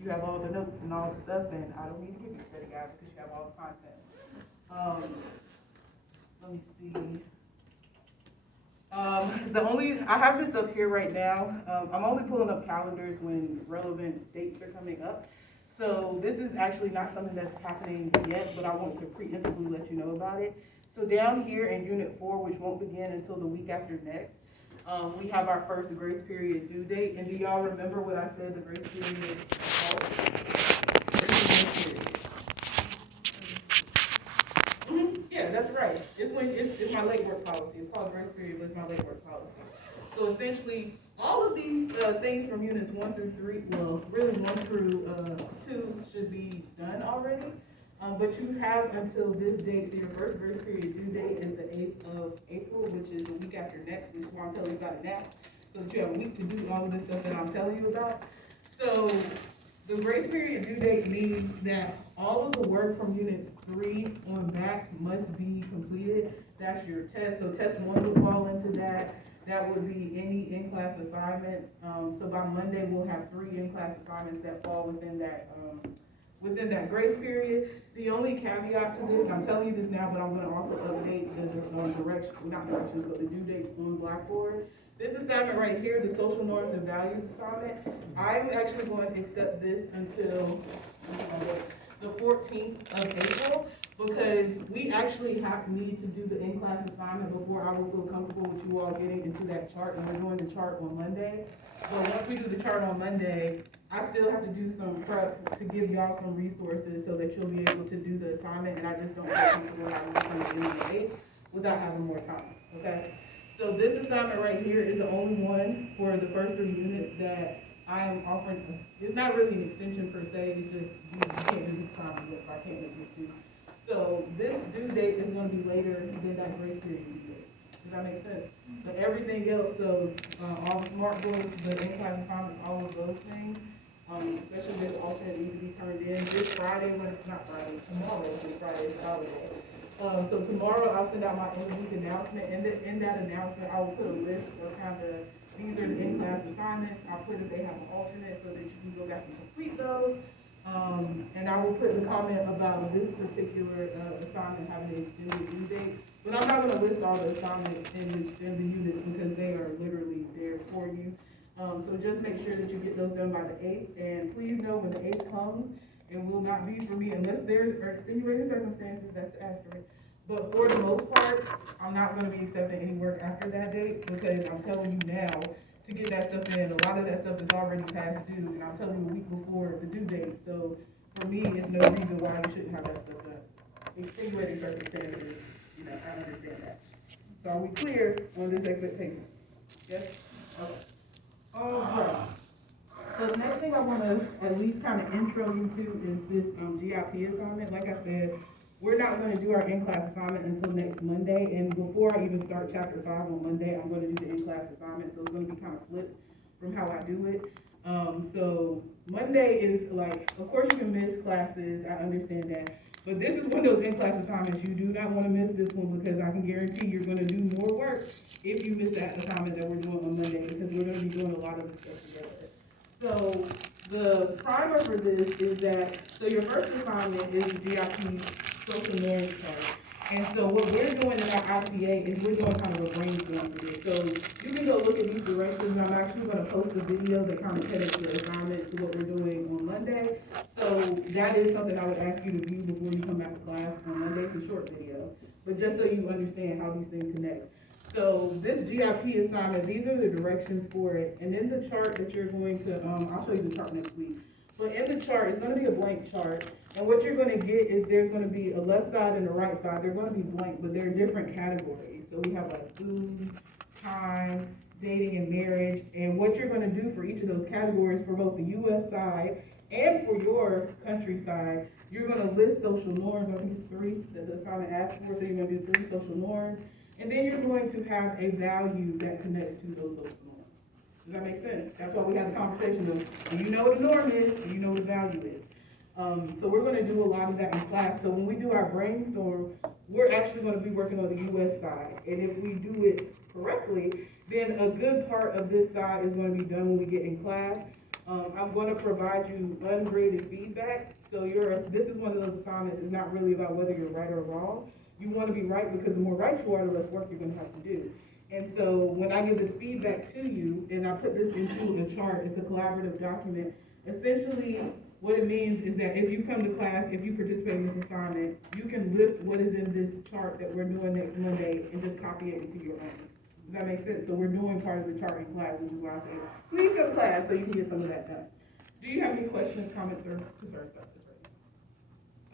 You have all the notes and all the stuff, then I don't need to give you study guides because you have all the content. Let me see. I have this up here right now. I'm only pulling up calendars when relevant dates are coming up. So this is actually not something that's happening yet, but I want to preemptively let you know about it. So down here in Unit 4, which won't begin until the week after next, we have our first grace period due date. And do y'all remember what I said the grace period is? Yeah, that's right. It's my late work policy. It's called grace period, but it's my late work policy. So essentially, all of these things from units 1 through 3, well, really 1 through 2 should be done already. But you have until this date, so your first grace period due date is the 8th of April, which is the week after next, which is why I'm telling you about it now, so that you have a week to do all of this stuff that I'm telling you about. So the grace period due date means that all of the work from units 3 on back must be completed. That's your test. So test 1 would fall into that. That would be any in-class assignments. So by Monday, we'll have 3 in-class assignments that fall within that grace period. The only caveat to this, and I'm telling you this now, but I'm going to also update the due dates on Blackboard. This assignment right here, the social norms and values assignment, I'm actually going to accept this until the 14th of April, because we actually need to do the in-class assignment before I will feel comfortable with you all getting into that chart, and we're doing the chart on Monday. But once we do the chart on Monday, I still have to do some prep to give y'all some resources so that you'll be able to do the assignment, and I just don't feel comfortable having to do it in the 8th without having more time, okay? So this assignment right here is the only one for the first 3 units that I am offering. It's not really an extension per se, it's just you can't do this assignment yet, so I can't make this due. So this due date is going to be later than that grace period due date. Does that make sense? But everything else, so all the smart books, the in-class assignments, all of those things, especially this alternate need to be turned in this Friday, tomorrow, this Friday is holiday. So tomorrow I'll send out my end-of-week announcement. In that announcement, I will put a list of these are the in-class assignments. I'll put if they have an alternate so that you can go back and complete those. And I will put the comment about this particular assignment having an extended due date. But I'm not going to list all the assignments in the units because they are literally there for you. So just make sure that you get those done by the 8th. And please know when the 8th comes, it will not be for me unless there are extenuating circumstances, that's asterisk. But for the most part, I'm not going to be accepting any work after that date because I'm telling you now to get that stuff in. A lot of that stuff is already past due, and I'm telling you a week before the due date. So for me, it's no reason why you shouldn't have that stuff done. Extenuating circumstances, I understand that. So are we clear on this expectation? Yes? Okay. All right. So the next thing I want to at least kind of intro you to is this GIP assignment. Like I said, we're not going to do our in-class assignment until next Monday, and before I even start chapter 5 on Monday, I'm going to do the in-class assignment, so it's going to be kind of flipped from how I do it. So Monday is like, of course you can miss classes, I understand that, but this is one of those in-class assignments. You do not want to miss this one because I can guarantee you're going to do more work if you miss that assignment that we're doing on Monday, because we're going to be doing a lot of this stuff together. So the primer for this is that, so your first assignment is the GIP social norms chart. And so what we're doing in our ICA is we're doing kind of a brainstorm for this. So you can go look at these directions. I'm actually going to post a video that kind of connects your assignments to what we're doing on Monday. So that is something I would ask you to view before you come back to class on Monday. It's a short video, but just so you understand how these things connect. So this GIP assignment, these are the directions for it. And in the chart that you're going to, I'll show you the chart next week. But in the chart, it's going to be a blank chart. And what you're going to get is there's going to be a left side and a right side. They're going to be blank, but they're different categories. So we have like food, time, dating, and marriage. And what you're going to do for each of those categories for both the U.S. side and for your country side, you're going to list social norms. I think it's 3 that the assignment asks for. So you're going to do 3 social norms. And then you're going to have a value that connects to those social norms. Does that make sense? That's why we had the conversation of, do you know what the norm is? Do you know what the value is? So we're gonna do a lot of that in class. So when we do our brainstorm, we're actually gonna be working on the US side. And if we do it correctly, then a good part of this side is gonna be done when we get in class. I'm gonna provide you ungraded feedback. So this is one of those assignments, it's not really about whether you're right or wrong. You wanna be right because the more right you are, the less work you're gonna have to do. And so when I give this feedback to you, and I put this into a chart, it's a collaborative document. Essentially, what it means is that if you come to class, if you participate in this assignment, you can lift what is in this chart that we're doing next Monday and just copy it into your own. Does that make sense? So we're doing part of the chart in class, which is why I say, please come to class so you can get some of that done. Do you have any questions, comments, or concerns about this right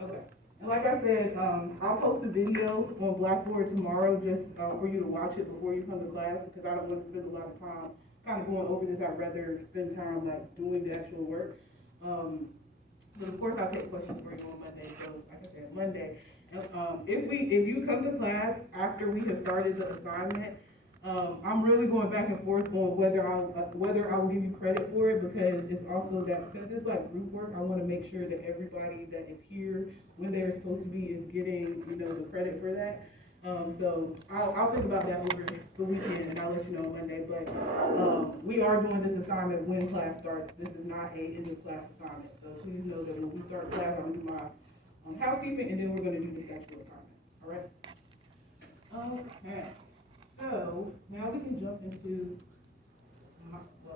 now? Okay. And like I said, I'll post a video on Blackboard tomorrow just for you to watch it before you come to class, because I don't want to spend a lot of time kind of going over this. I'd rather spend time like doing the actual work. But of course I'll take questions for you on Monday. So like I said, Monday. If you come to class after we have started the assignment, I'm really going back and forth on whether I will give you credit for it, because it's also that since it's like group work, I want to make sure that everybody that is here when they're supposed to be is getting, the credit for that. So I'll think about that over the weekend, and I'll let you know on Monday. But we are doing this assignment when class starts. This is not a end of class assignment. So please know that when we start class, I'm gonna do my housekeeping, and then we're gonna do this actual assignment. All right? Okay. So now we can jump into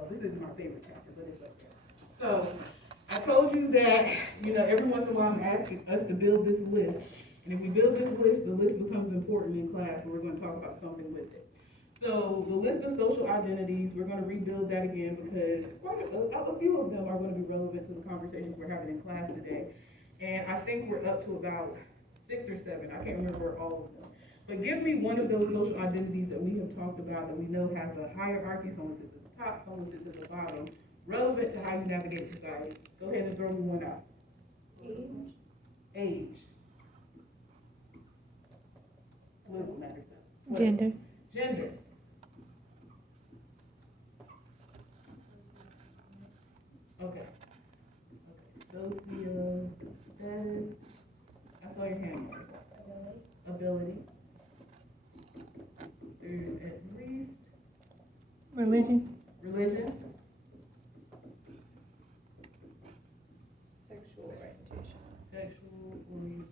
this isn't my favorite chapter, but it's okay. So I told you that every once in a while I'm asking us to build this list. And if we build this list, the list becomes important in class, and we're going to talk about something with it. So the list of social identities, we're going to rebuild that again because quite a few of them are going to be relevant to the conversations we're having in class today. And I think we're up to about 6 or 7. I can't remember all of them. But give me one of those social identities that we have talked about that we know has a hierarchy. Someone sits at the top, someone sits at the bottom, relevant to how you navigate society. Go ahead and throw me one out. Age. What matters now? Gender. Gender. Okay. Socio status. I saw your hand first. Ability. There's at least. Religion. Religion. Sexual orientation. Sexual orientation.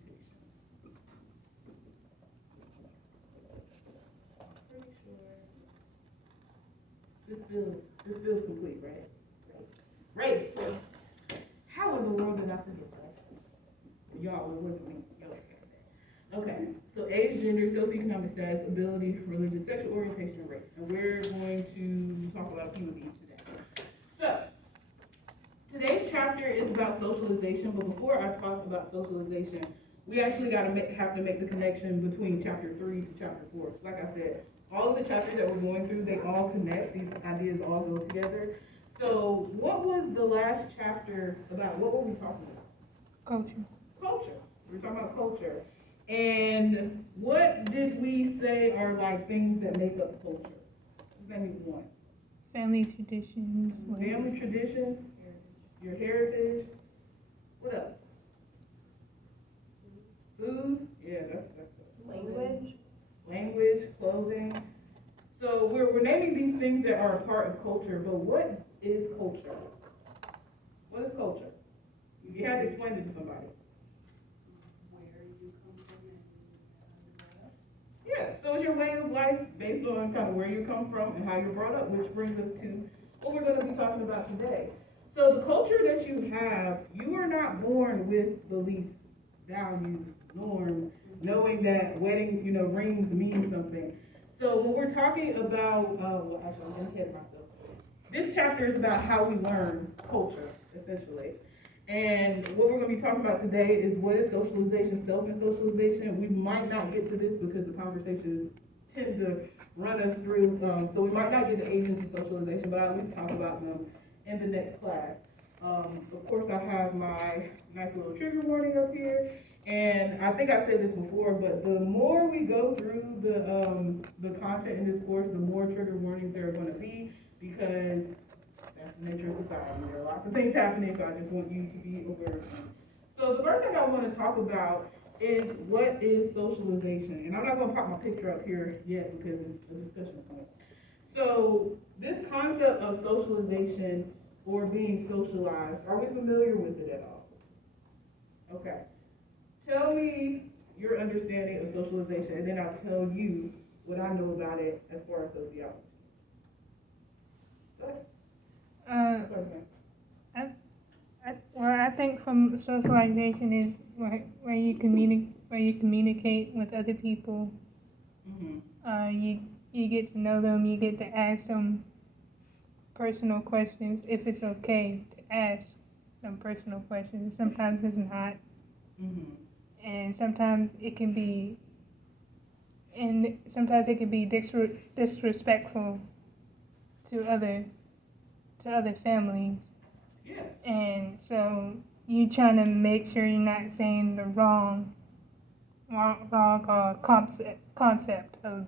Pretty sure. This feels complete, right? Race. How in the world did I forget that? Y'all, it wasn't me. Okay, so age, gender, socioeconomic status, ability, religion, sexual orientation, and race. And we're going to talk about a few of these today. So, today's chapter is about socialization, but before I talk about socialization, we actually have to make the connection between chapter 3 to chapter 4. Like I said, all of the chapters that we're going through, they all connect. These ideas all go together. So, what was the last chapter about? What were we talking about? Culture. Culture. We were talking about culture. And what did we say are like things that make up culture? Just name me one. Family traditions. Family traditions, your heritage. What else? Food. Yeah, that's Language. Language, clothing. So we're naming these things that are a part of culture, but what is culture? What is culture? You had to explain it to somebody. Yeah, so it's your way of life based on kind of where you come from and how you're brought up, which brings us to what we're going to be talking about today. So the culture that you have, you are not born with beliefs, values, norms, knowing that wedding, rings mean something. So when we're talking about, actually I'm going to ahead of myself. This chapter is about how we learn culture, essentially. And what we're going to be talking about today is what is socialization, self and socialization. We might not get to this because the conversations tend to run us through, so we might not get to agents of socialization, but I'll at least talk about them in the next class. Of course, I have my nice little trigger warning up here, and I think I said this before, but the more we go through the content in this course, the more trigger warnings there are going to be, because happening, so I just want you to be aware of them. So the first thing I want to talk about is what is socialization, and I'm not going to pop my picture up here yet because it's a discussion point. So this concept of socialization or being socialized, are we familiar with it at all? Okay. Tell me your understanding of socialization, and then I'll tell you what I know about it as far as sociology. Go ahead. That's okay. I think from socialization is where you communicate with other people. You get to know them. You get to ask them personal questions if it's okay to ask them personal questions. Sometimes it's not, and sometimes it can be, disrespectful to other families. Yeah. And so you trying to make sure you're not saying the wrong concept of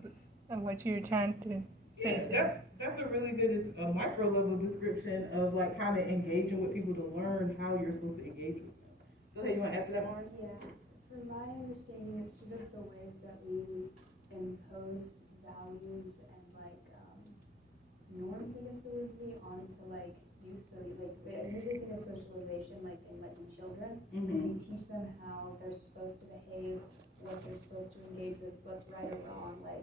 what you're trying to say to them. That's a really good micro level description of like kind of engaging with people to learn how you're supposed to engage with them. Go ahead, you want to answer that, Mars? Yeah. From my understanding, it's sort of the ways that we impose values and like norms, I guess they would be, onto like youth. So like I usually think of socialization like in children. So you teach them how they're supposed to behave, what they're supposed to engage with, what's right or wrong, like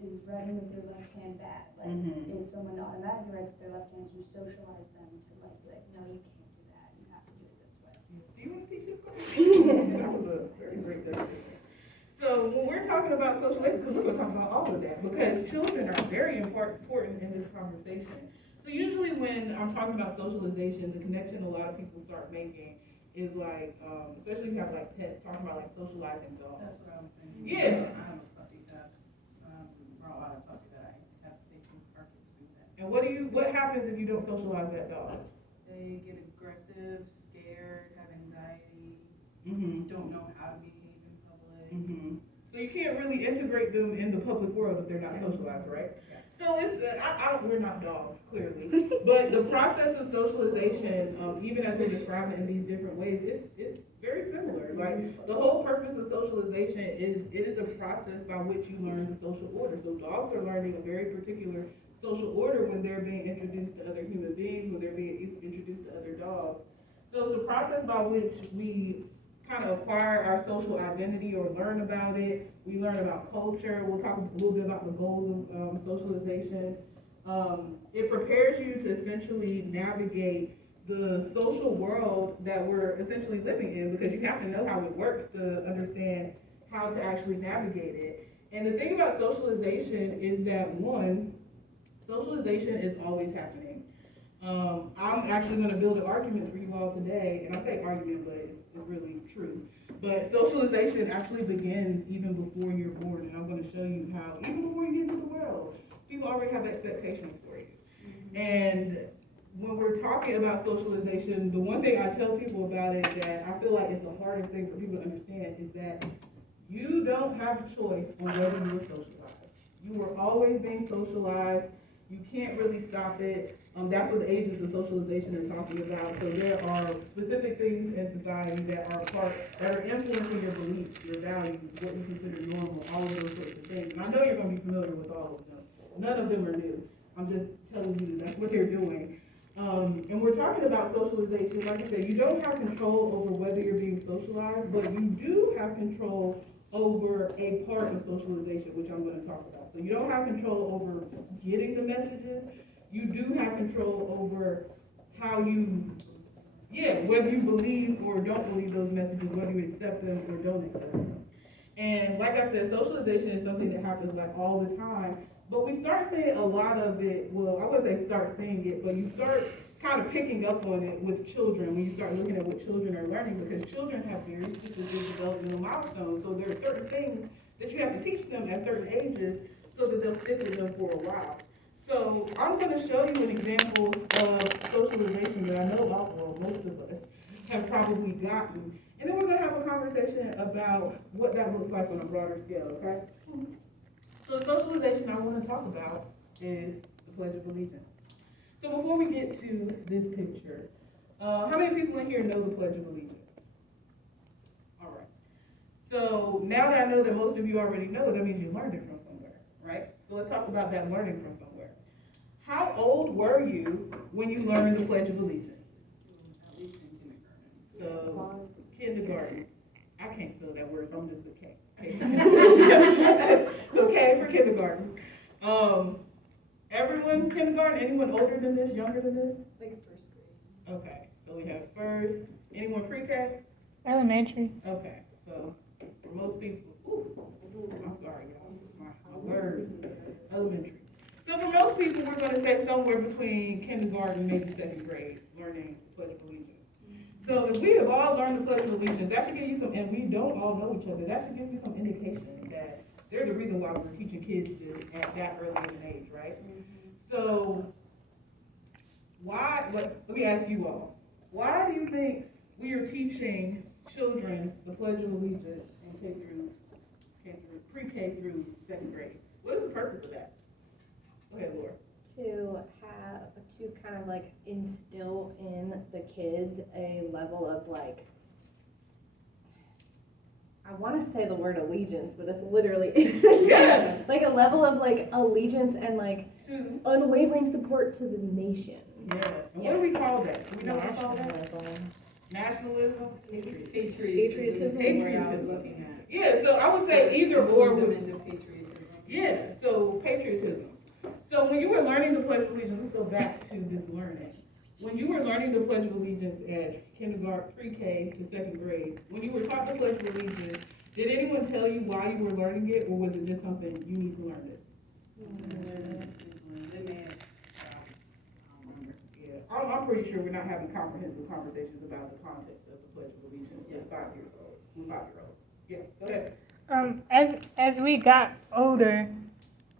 is writing with your left hand bad? Like is someone automatically writes with their left hand? You socialize them to like no, you can't do that. You have to do it this way. Do you want to teach this class? That was a very great definition. So when we're talking about socialization, because we're going to talk about all of that, because children are very important in this conversation. So usually when I'm talking about socialization, the connection a lot of people start making is like, especially if you have like pets, talking about like socializing dogs. That's what I was thinking. Yeah. I have a puppy that, well, I have a puppy that I have to take to park to pursue that. And what happens if you don't socialize that dog? They get aggressive, scared, have anxiety, don't know how to behave in public. So you can't really integrate them in the public world if they're not socialized, right? Yeah. So it's, we're not dogs, clearly, but the process of socialization, even as we describe it in these different ways, it's very similar. Like, the whole purpose of socialization is, it is a process by which you learn the social order. So dogs are learning a very particular social order when they're being introduced to other human beings, when they're being introduced to other dogs. So it's the process by which we kind of acquire our social identity or learn about it. We learn about culture. We'll talk a little bit about the goals of socialization. It prepares you to essentially navigate the social world that we're essentially living in, because you have to know how it works to understand how to actually navigate it. And the thing about socialization is that, one, socialization is always happening. I'm actually going to build an argument for you all today, and I say argument, but it's really true. But socialization actually begins even before you're born, and I'm going to show you how, even before you get into the world, people already have expectations for you. And when we're talking about socialization, the one thing I tell people about it that I feel like is the hardest thing for people to understand is that you don't have a choice on whether you're socialized. You are always being socialized. You can't really stop it. That's what the agents of socialization are talking about. So there are specific things in society that are influencing your beliefs, your values, what you consider normal, all of those sorts of things. And I know you're going to be familiar with all of them. None of them are new. I'm just telling you that's what they're doing. And we're talking about socialization. Like I said, you don't have control over whether you're being socialized, but you do have control over a part of socialization, which I'm going to talk about. So you don't have control over getting the messages. You do have control over how whether you believe or don't believe those messages, whether you accept them or don't accept them. And like I said, socialization is something that happens like all the time, but we start seeing a lot of it, well, I wouldn't say start seeing it, but you start kind of picking up on it with children when you start looking at what children are learning, because children have very specific developmental milestones. So there are certain things that you have to teach them at certain ages so that they'll stick with them for a while. So I'm going to show you an example of socialization that I know most of us have probably gotten. And then we're going to have a conversation about what that looks like on a broader scale, okay? So socialization I want to talk about is the Pledge of Allegiance. So before we get to this picture, how many people in here know the Pledge of Allegiance? All right. So now that I know that most of you already know, that means you learned it from somewhere, right? So let's talk about that learning from somewhere. How old were you when you learned the Pledge of Allegiance? At least in kindergarten. So kindergarten. I can't spell that word, so I'm just with K. So K for kindergarten. Everyone kindergarten? Anyone older than this, younger than this? Like first grade. Okay, so we have first. Anyone pre-K? Elementary. Okay, so for most people, I'm sorry, y'all, my words, elementary. So for most people, we're going to say somewhere between kindergarten, maybe second grade, learning the Pledge of Allegiance. So if we have all learned the Pledge of Allegiance, that should give you some, and we don't all know each other, that should give you some indication that there's a reason why we're teaching kids this at that early of an age, right? So let me ask you all, why do you think we are teaching children the Pledge of Allegiance in pre-K through second grade? What is the purpose of that? Go ahead, Laura. To kind of like instill in the kids a level of like, I want to say the word allegiance, but it's literally Yeah. like a level of like allegiance and like Two. unwavering support to the nation. Yeah. And what do we call that? Do we know what we call that? Nationalism. Nationalism? Patriotism. Patriotism. Yeah, so I would say either or Them would. into patriotism. Yeah, so patriotism. So when you were learning the Pledge of Allegiance, let's go back to this learning. When you were learning the Pledge of Allegiance at kindergarten, pre-K to second grade, when you were taught the Pledge of Allegiance, did anyone tell you why you were learning it, or was it just something you need to learn this? They may have, I don't remember. Yeah, I'm pretty sure we're not having comprehensive conversations about the context of the Pledge of Allegiance with 5 years old, with 5-year-olds. Yeah, go ahead. As we got older,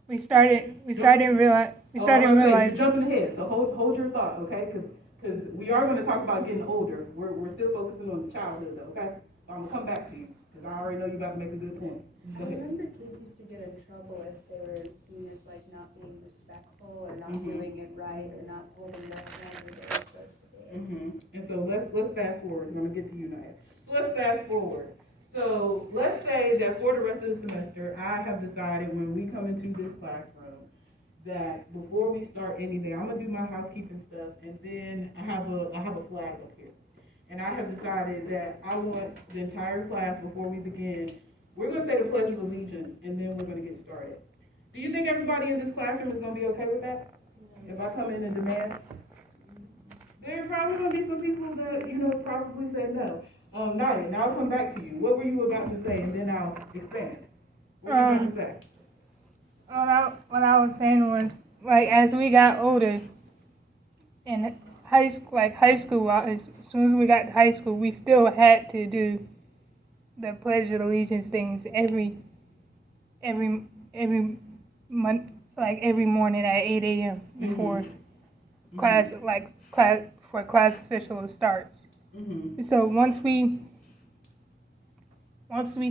we started realize. You're jumping ahead, so hold your thought, okay? Because we are going to talk about getting older. We're still focusing on the childhood, though, okay? So I'm gonna come back to you because I already know you about to make a good point. Go I ahead. remember kids used to get in trouble if they were seen as like not being respectful or not Mhm. doing it right or not holding their hand where they were supposed to be. And so let's fast forward. 'Cause I'm gonna get to you, Naiya. So let's fast forward. So let's say that for the rest of the semester, I have decided when we come into this classroom that before we start anything, I'm gonna do my housekeeping stuff, and then I have a flag up here, and I have decided that I want the entire class before we begin. We're gonna say the Pledge of Allegiance, and then we're gonna get started. Do you think everybody in this classroom is gonna be okay with that? If I come in and demand? There are probably gonna be some people that probably say no. Naiya, now I'll come back to you. What were you about to say, and then I'll expand. What were you about to say? What I was saying was, like, as we got older in high school, as soon as we got to high school, we still had to do the Pledge of Allegiance things every month, like every morning at 8 a.m. before class official starts. So once we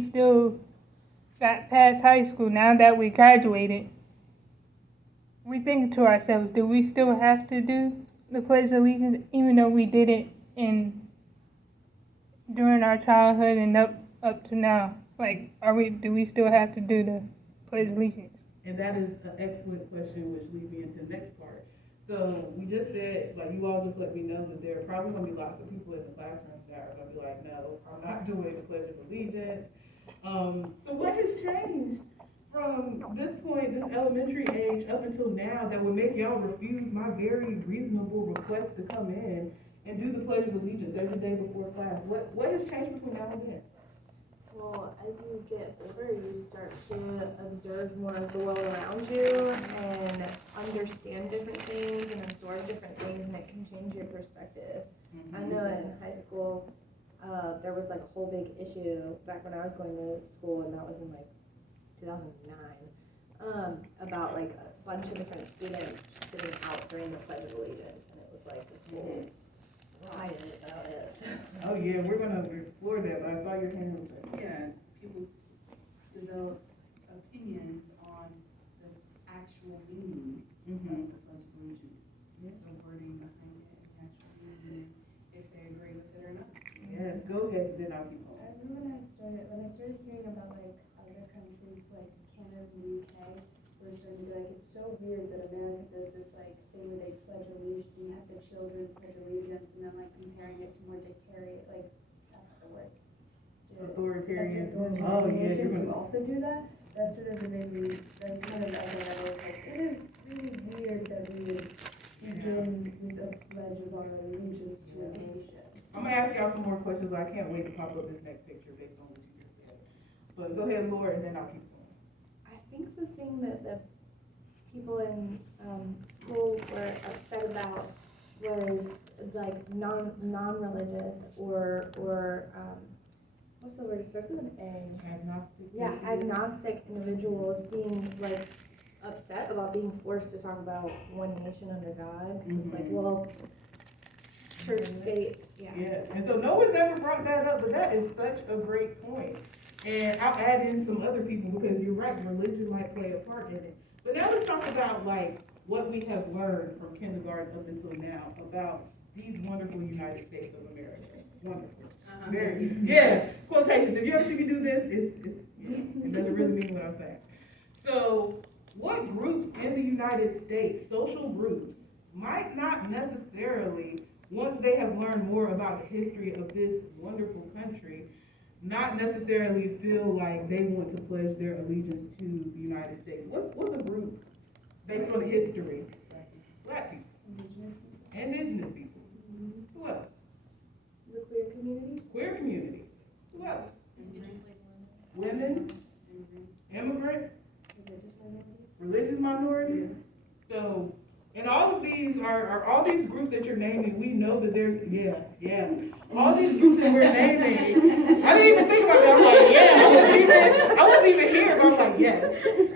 still got past high school, now that we graduated, we think to ourselves, do we still have to do the Pledge of Allegiance even though we did it during our childhood and up to now? Like, do we still have to do the Pledge of Allegiance? And that is an excellent question, which leads me into the next part. So we just said, like, you all just let me know that there are probably going to be lots of people in the classroom that are going to be like, no, I'm not doing the Pledge of Allegiance. So what has changed from this point, this elementary age, up until now that would make y'all refuse my very reasonable request to come in and do the Pledge of Allegiance every day before class? What has changed between now and then? Well, as you get older, you start to observe more of the world around you and understand different things and absorb different things, and it can change your perspective. I know in high school, there was like a whole big issue back when I was going to school, and that was in like 2009, about like a bunch of different students sitting out during the Pledge of Allegiance, and it was like this whole riot about it. Oh yeah, we're gonna explore that, but I saw your hand up there. Yeah, people develop opinions on the actual meaning of the Pledge of Allegiance. Yeah. So started hearing about like other countries like Canada and the UK, we're starting to be like, it's so weird that America does this like thing where they pledge allegiance, and you have the children pledge allegiance, and then like comparing it to more dictatorial, like, that's not the word. Authoritarian. Authoritarian Oh, yeah, nations you're who also do that. That's sort of the made me, like, kind of like, I was like, it is really weird that we would begin with a pledge of our allegiance to a nation. I'm gonna ask y'all some more questions, but I can't wait to pop up this next picture based on what you just said. But go ahead, Laura, and then I'll keep going. I think the thing that the people in school were upset about was like non-religious or what's the word? It starts with an A. Agnostic. Yeah, agnostic individuals being like upset about being forced to talk about one nation under God. 'Cause it's like, well, church, state, yeah. Yeah, and so no one's ever brought that up, but that is such a great point. And I'll add in some other people because you're right, religion might play a part in it. But now let's talk about like what we have learned from kindergarten up until now about these wonderful United States of America. Wonderful. Very, yeah, quotations. If you ever see me do this, it doesn't really mean what I'm saying. So what groups in the United States, social groups, might not necessarily, once they have learned more about the history of this wonderful country, not necessarily feel like they want to pledge their allegiance to the United States? What's a group based on the history? Black people. Indigenous people. Who else? The queer community. Queer community. Who else? Women. Immigrants. Religious minorities. So, and all of these are all these groups that you're naming, we know that there's, all these groups that we're naming, I didn't even think about that, I'm like, I wasn't even here, but I'm like, yes.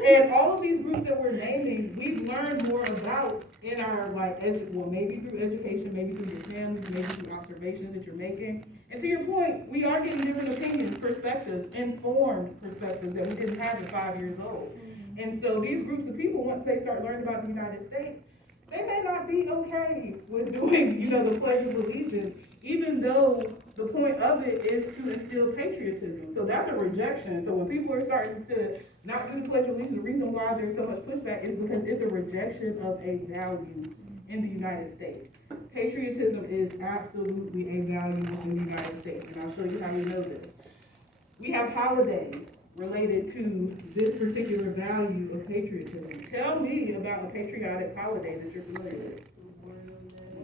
And all of these groups that we're naming, we've learned more about in our, like, maybe through education, maybe through your families, maybe through observations that you're making. And to your point, we are getting different opinions, perspectives, informed perspectives that we didn't have at 5 years old. And so these groups of people, once they start learning about the United States, they may not be okay with doing, the Pledge of Allegiance, even though the point of it is to instill patriotism. So that's a rejection. So when people are starting to not do the Pledge of Allegiance, the reason why there's so much pushback is because it's a rejection of a value in the United States. Patriotism is absolutely a value in the United States, and I'll show you how we know this. We have holidays related to this particular value of patriotism. Tell me about a patriotic holiday that you're familiar with.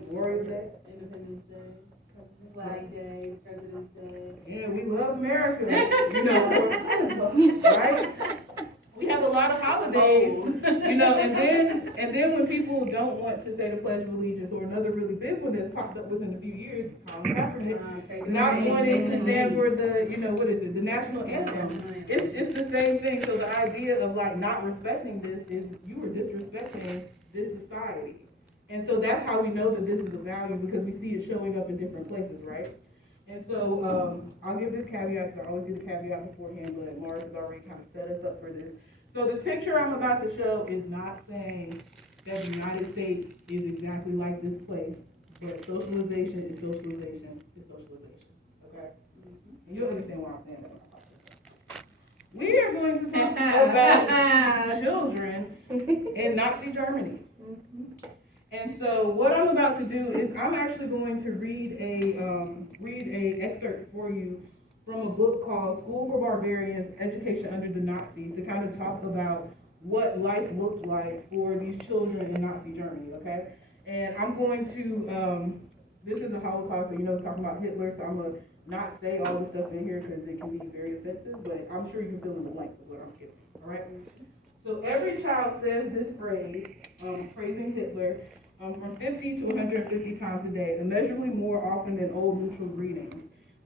Memorial Day. Independence Day, Flag Day, President's Day. Yeah, we love America, right? We have a lot of holidays, and then when people don't want to say the Pledge of Allegiance, or another really big one that's popped up within a few years, Colin Kaepernick, not wanting to stand for the national anthem. It's the same thing. So the idea of like not respecting this is you are disrespecting this society. And so that's how we know that this is a value, because we see it showing up in different places, right? And so I'll give this caveat, because I always give a caveat beforehand, but Mark has already kind of set us up for this. So this picture I'm about to show is not saying that the United States is exactly like this place, but socialization is socialization is socialization, okay? And you'll understand why I'm saying that when I talk this. We are going to talk about children in Nazi Germany. And so what I'm about to do is I'm actually going to read a excerpt for you from a book called School for Barbarians, Education Under the Nazis, to kind of talk about what life looked like for these children in Nazi Germany, okay? And I'm going to, this is a Holocaust, so it's talking about Hitler, so I'm going to not say all the stuff in here because it can be very offensive, but I'm sure you can fill in the blanks of what I'm skipping, all right? So every child says this phrase, praising Hitler, from 50 to 150 times a day, immeasurably more often than old neutral greetings.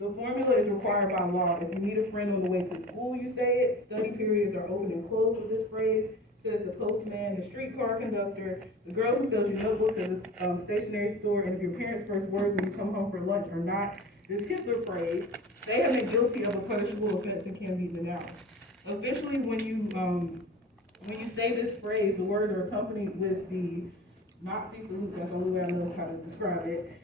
The formula is required by law. If you meet a friend on the way to school, you say it. Study periods are open and closed with this phrase, says the postman, the streetcar conductor, the girl who sells you notebooks at the stationery store, and if your parents' first words when you come home for lunch are not this Hitler phrase, they have been guilty of a punishable offense and can be denounced. Officially, when you say this phrase, the words are accompanied with the Nazi salute. That's the only way I know how to describe it.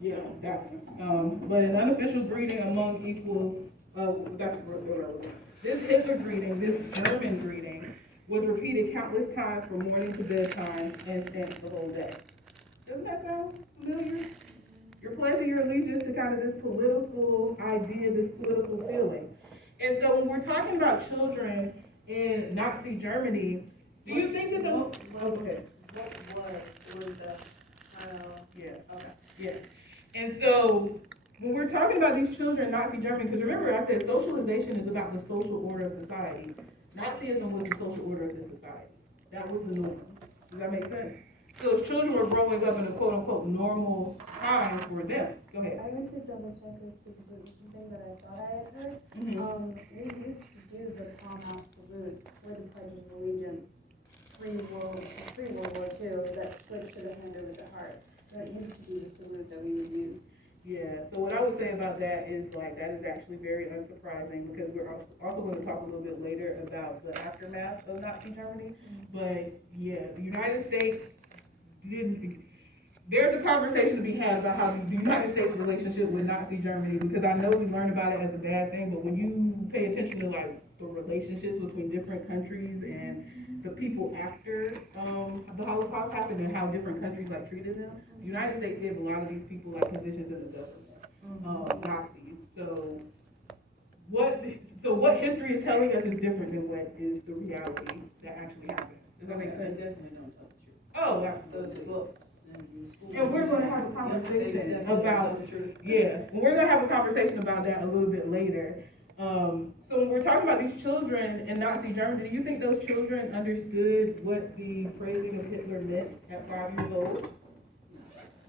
Yeah, that one. But an unofficial greeting among equals That's irrelevant. This Hitler greeting, this German greeting, was repeated countless times from morning to bedtime and spent the whole day. Doesn't that sound familiar? Your pledging your allegiance to kind of this political idea, this political feeling. And so when we're talking about children in Nazi Germany, do you think that those? Okay. What was that? Yeah. Okay. Yeah. And so when we're talking about these children in Nazi Germany, because remember I said socialization is about the social order of society. Nazism was the social order of this society. That was the norm. Does that make sense? So children were growing up in a quote unquote normal time for them. Go ahead. I went to double check this because it was something that I thought I had heard. Mm-hmm. We used to do the palm-out salute for the Pledge of Allegiance pre-World War II that switched to the hand over the heart. So it used to be the salute that we would use. Yeah, so what I would say about that is like that is actually very unsurprising because we're also going to talk a little bit later about the aftermath of Nazi Germany. But yeah, the United States didn't. There's a conversation to be had about how the United States relationship with Nazi Germany, because I know we learn about it as a bad thing, but when you pay attention to like the relationships between different countries and the people after the Holocaust happened and how different countries like treated them, the United States gave a lot of these people like positions in the government, Nazis. So what history is telling us is different than what is the reality that actually happened. Does that make sense? Definitely don't tell the truth. Oh, Those absolutely. books and school. And we're gonna have a conversation about, and we're gonna have a conversation about that a little bit later. So when we're talking about these children in Nazi Germany, do you think those children understood what the praising of Hitler meant at 5 years old?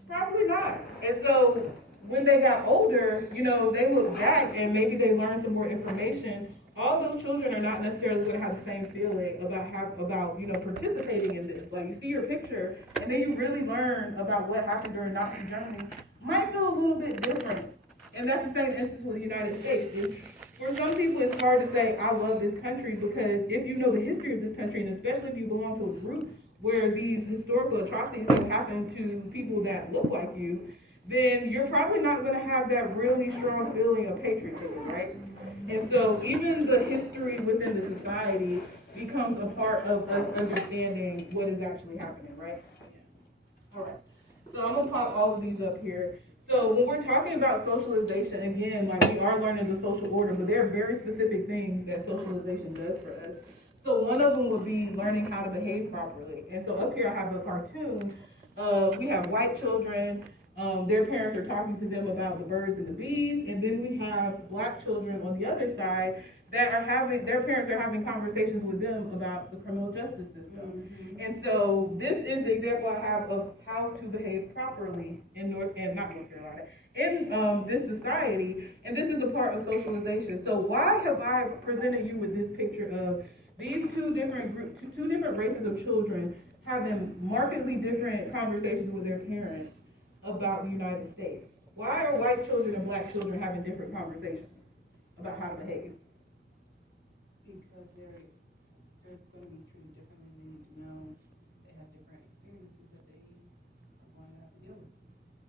Probably not. And so when they got older, you know, they look back and maybe they learned some more information. All those children are not necessarily going to have the same feeling about you know, participating in this. Like you see your picture and then you really learn about what happened during Nazi Germany. Might feel a little bit different. And that's the same instance with the United States. For some people, it's hard to say, I love this country, because if you know the history of this country, and especially if you belong to a group where these historical atrocities have happened to people that look like you, then you're probably not going to have that really strong feeling of patriotism, right? And so even the history within the society becomes a part of us understanding what is actually happening, right? All right. So I'm going to pop all of these up here. So when we're talking about socialization, again, like we are learning the social order, but there are very specific things that socialization does for us. So one of them would be learning how to behave properly. And so up here I have a cartoon. We have white children. Their parents are talking to them about the birds and the bees. And then we have black children on the other side that are their parents are having conversations with them about the criminal justice system. Mm-hmm. And so this is the example I have of how to behave properly in this society. And this is a part of socialization. So why have I presented you with this picture of these two different races of children having markedly different conversations with their parents about the United States? Why are white children and black children having different conversations about how to behave? Because they're going to be treated differently. They need to know they have different experiences that they are going to have to deal with.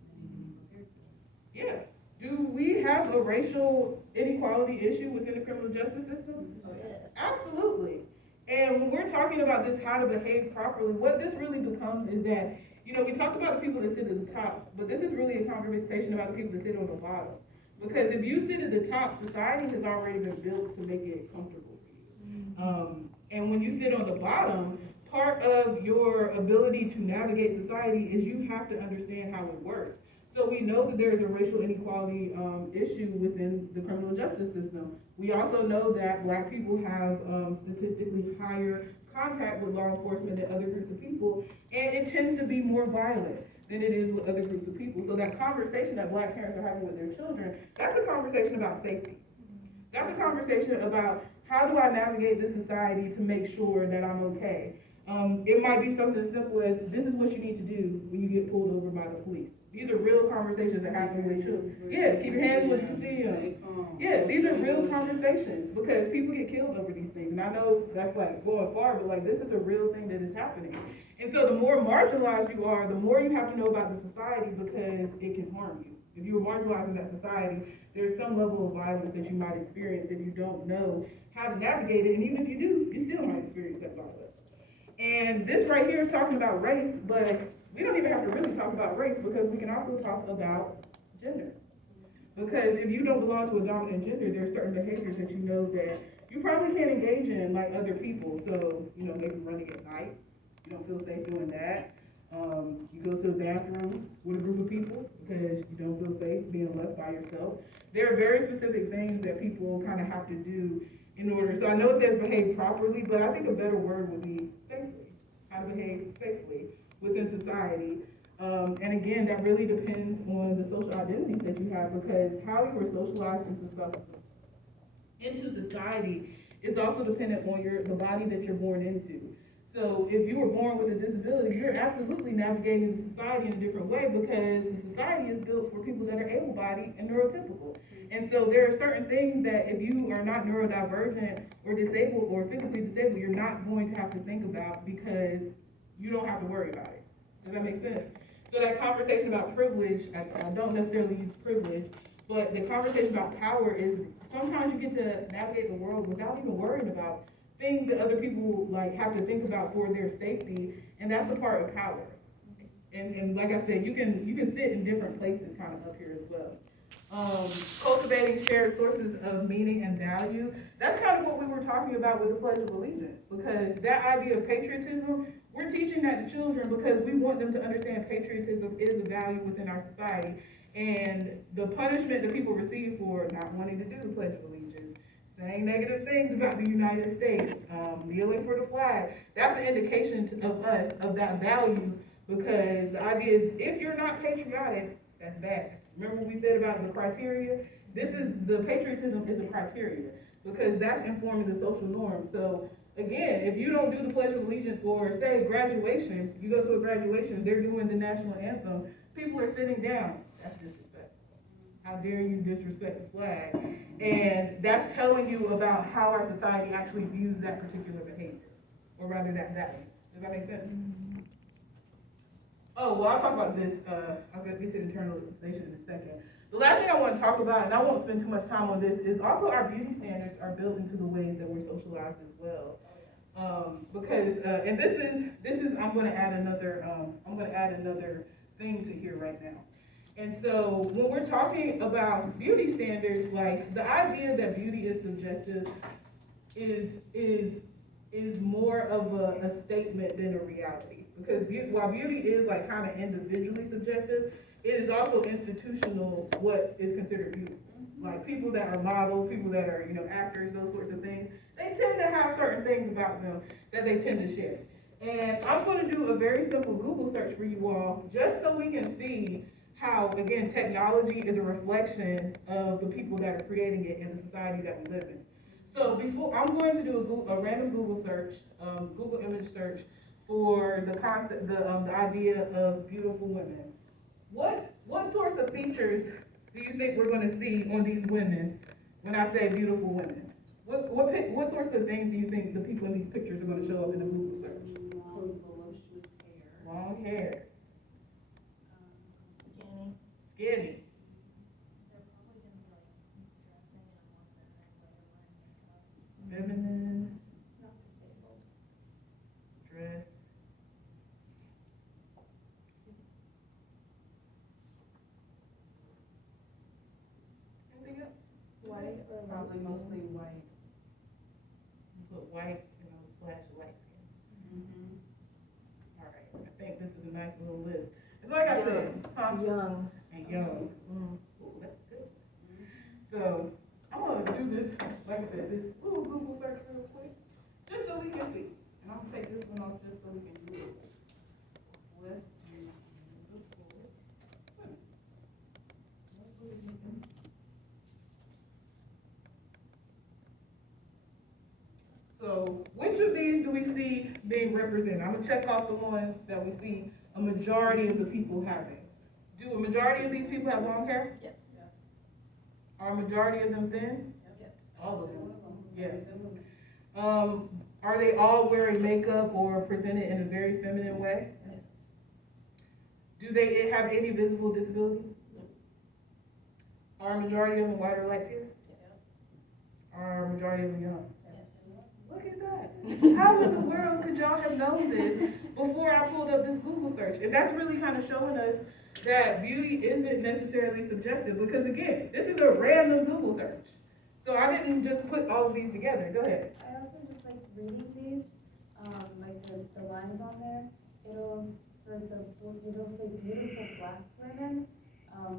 And they need to be prepared for that. Yeah. Do we have a racial inequality issue within the criminal justice system? Oh, yes. Absolutely. And when we're talking about this, how to behave properly, what this really becomes is that, you know, we talk about the people that sit at the top, but this is really a conversation about the people that sit on the bottom. Because if you sit at the top, society has already been built to make it comfortable for you. And when you sit on the bottom, part of your ability to navigate society is you have to understand how it works. So we know that there is a racial inequality issue within the criminal justice system. We also know that black people have statistically higher contact with law enforcement than other groups of people, and it tends to be more violent than it is with other groups of people. So that conversation that black parents are having with their children, that's a conversation about safety. That's a conversation about how do I navigate this society to make sure that I'm okay. It might be something as simple as, this is what you need to do when you get pulled over by the police. These are real conversations that happen with children. Yeah, keep your hands where you can see them. Yeah, these are real conversations because people get killed over these things. And I know that's like going far, but like this is a real thing that is happening. And so the more marginalized you are, the more you have to know about the society because it can harm you. If you were marginalized in that society, there's some level of violence that you might experience if you don't know how to navigate it, and even if you do, you still might experience that violence. And this right here is talking about race, but we don't even have to really talk about race because we can also talk about gender. Because if you don't belong to a dominant gender, there are certain behaviors that you know that you probably can't engage in like other people. So, maybe running at night, you don't feel safe doing that. You go to the bathroom with a group of people because you don't feel safe being left by yourself. There are very specific things that people kind of have to do in order. So I know it says behave properly, but I think a better word would be safely. How to behave safely within society. And again, that really depends on the social identities that you have, because how you are socialized into society is also dependent on the body that you're born into. So if you were born with a disability, you're absolutely navigating the society in a different way because the society is built for people that are able-bodied and neurotypical. And so there are certain things that if you are not neurodivergent or disabled or physically disabled, you're not going to have to think about because you don't have to worry about it. Does that make sense? So that conversation about privilege, I don't necessarily use privilege, but the conversation about power is sometimes you get to navigate the world without even worrying about things that other people have to think about for their safety, and that's a part of power. And like I said, you can sit in different places kind of up here as well. Cultivating shared sources of meaning and value. That's kind of what we were talking about with the Pledge of Allegiance, because that idea of patriotism, we're teaching that to children because we want them to understand patriotism is a value within our society. And the punishment that people receive for not wanting to do the Pledge of Allegiance, saying negative things about the United States, kneeling for the flag, that's an indication of us, of that value, because the idea is if you're not patriotic, that's bad. Remember what we said about the criteria? The patriotism is a criteria, because that's informing the social norm. So again, if you don't do the Pledge of Allegiance or say graduation, you go to a graduation, they're doing the national anthem, people are sitting down, that's disrespect. How dare you disrespect the flag? And that's telling you about how our society actually views that particular behavior, or rather that value. Does that make sense? Oh, well, I'll talk about this, I'll get to internalization in a second. The last thing I want to talk about, and I won't spend too much time on this, is also our beauty standards are built into the ways that we're socialized as well. Because, and this is, I'm going to add another thing to here right now. And so when we're talking about beauty standards, like the idea that beauty is subjective is more of a statement than a reality. Because while beauty is like kind of individually subjective, it is also institutional what is considered beautiful. Like people that are models, people that are, actors, those sorts of things, they tend to have certain things about them that they tend to share. And I'm going to do a very simple Google search for you all, just so we can see how, again, technology is a reflection of the people that are creating it in the society that we live in. So I'm going to do a random Google search, Google image search for the concept, the idea of beautiful women. What sorts of features do you think we're going to see on these women when I say beautiful women? What sorts of things do you think the people in these pictures are going to show up in the Google search? Long, voluptuous hair. Long hair. Skinny. Skinny. They're probably gonna be like dressing in a more feminine way, wearing makeup. Feminine. Not disabled. Dress. Anything else? White or Probably mostly white. Put white, slash light skin. Mm-hmm. All right, I think this is a nice little list. It's like I said, Young. and young. Ooh, that's good. So I'm gonna do this, like I said, this little Google search real quick, just so we can see. And I'm gonna take this one off just so we can do it. Let's do beautiful women. Let's look at these images. So which of these do we see being represented? I'm gonna check off the ones that we see a majority of the people having. Do a majority of these people have long hair? Yes. Are a majority of them thin? Yes. All of them. Yes. Are they all wearing makeup or presented in a very feminine way? Yes. Do they have any visible disabilities? Are a majority of them white or light here? Are a majority of them young? Look at that. How in the world could y'all have known this before I pulled up this Google search? And that's really kind of showing us that beauty isn't necessarily subjective, because again, this is a random Google search. So I didn't just put all of these together. Go ahead. I also just like reading these, like the lines on there. It'll say beautiful black women,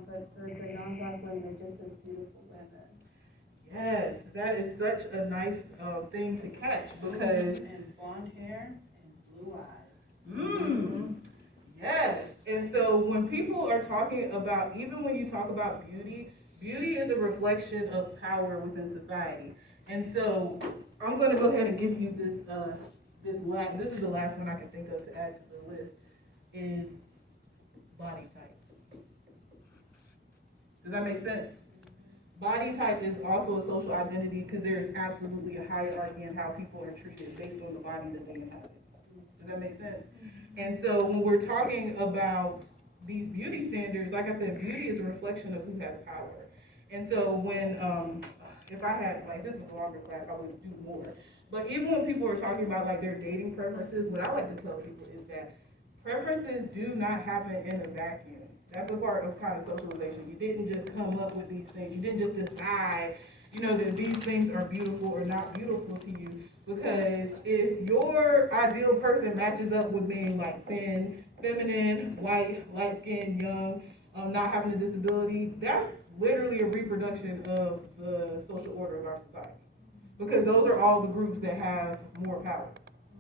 but for the non-black women, it just says beautiful women. Yes, that is such a nice thing to catch, because And blonde hair and blue eyes. Yes. And so when people are talking about, even when you talk about beauty, beauty is a reflection of power within society. And so I'm going to go ahead and give you this this is the last one I can think of to add to the list, is body type. Does that make sense? Body type is also a social identity, because there is absolutely a hierarchy in how people are treated based on the body that they inhabit. Does that make sense? And so when we're talking about these beauty standards, like I said, beauty is a reflection of who has power. And so when, if I had, like, this was a longer class, I would do more. But even when people are talking about like their dating preferences, what I like to tell people is that preferences do not happen in a vacuum. That's a part of kind of socialization. You didn't just come up with these things. You didn't just decide, you know, that these things are beautiful or not beautiful to you. Because if your ideal person matches up with being like thin, feminine, white, light-skinned, young, not having a disability, that's literally a reproduction of the social order of our society. Because those are all the groups that have more power.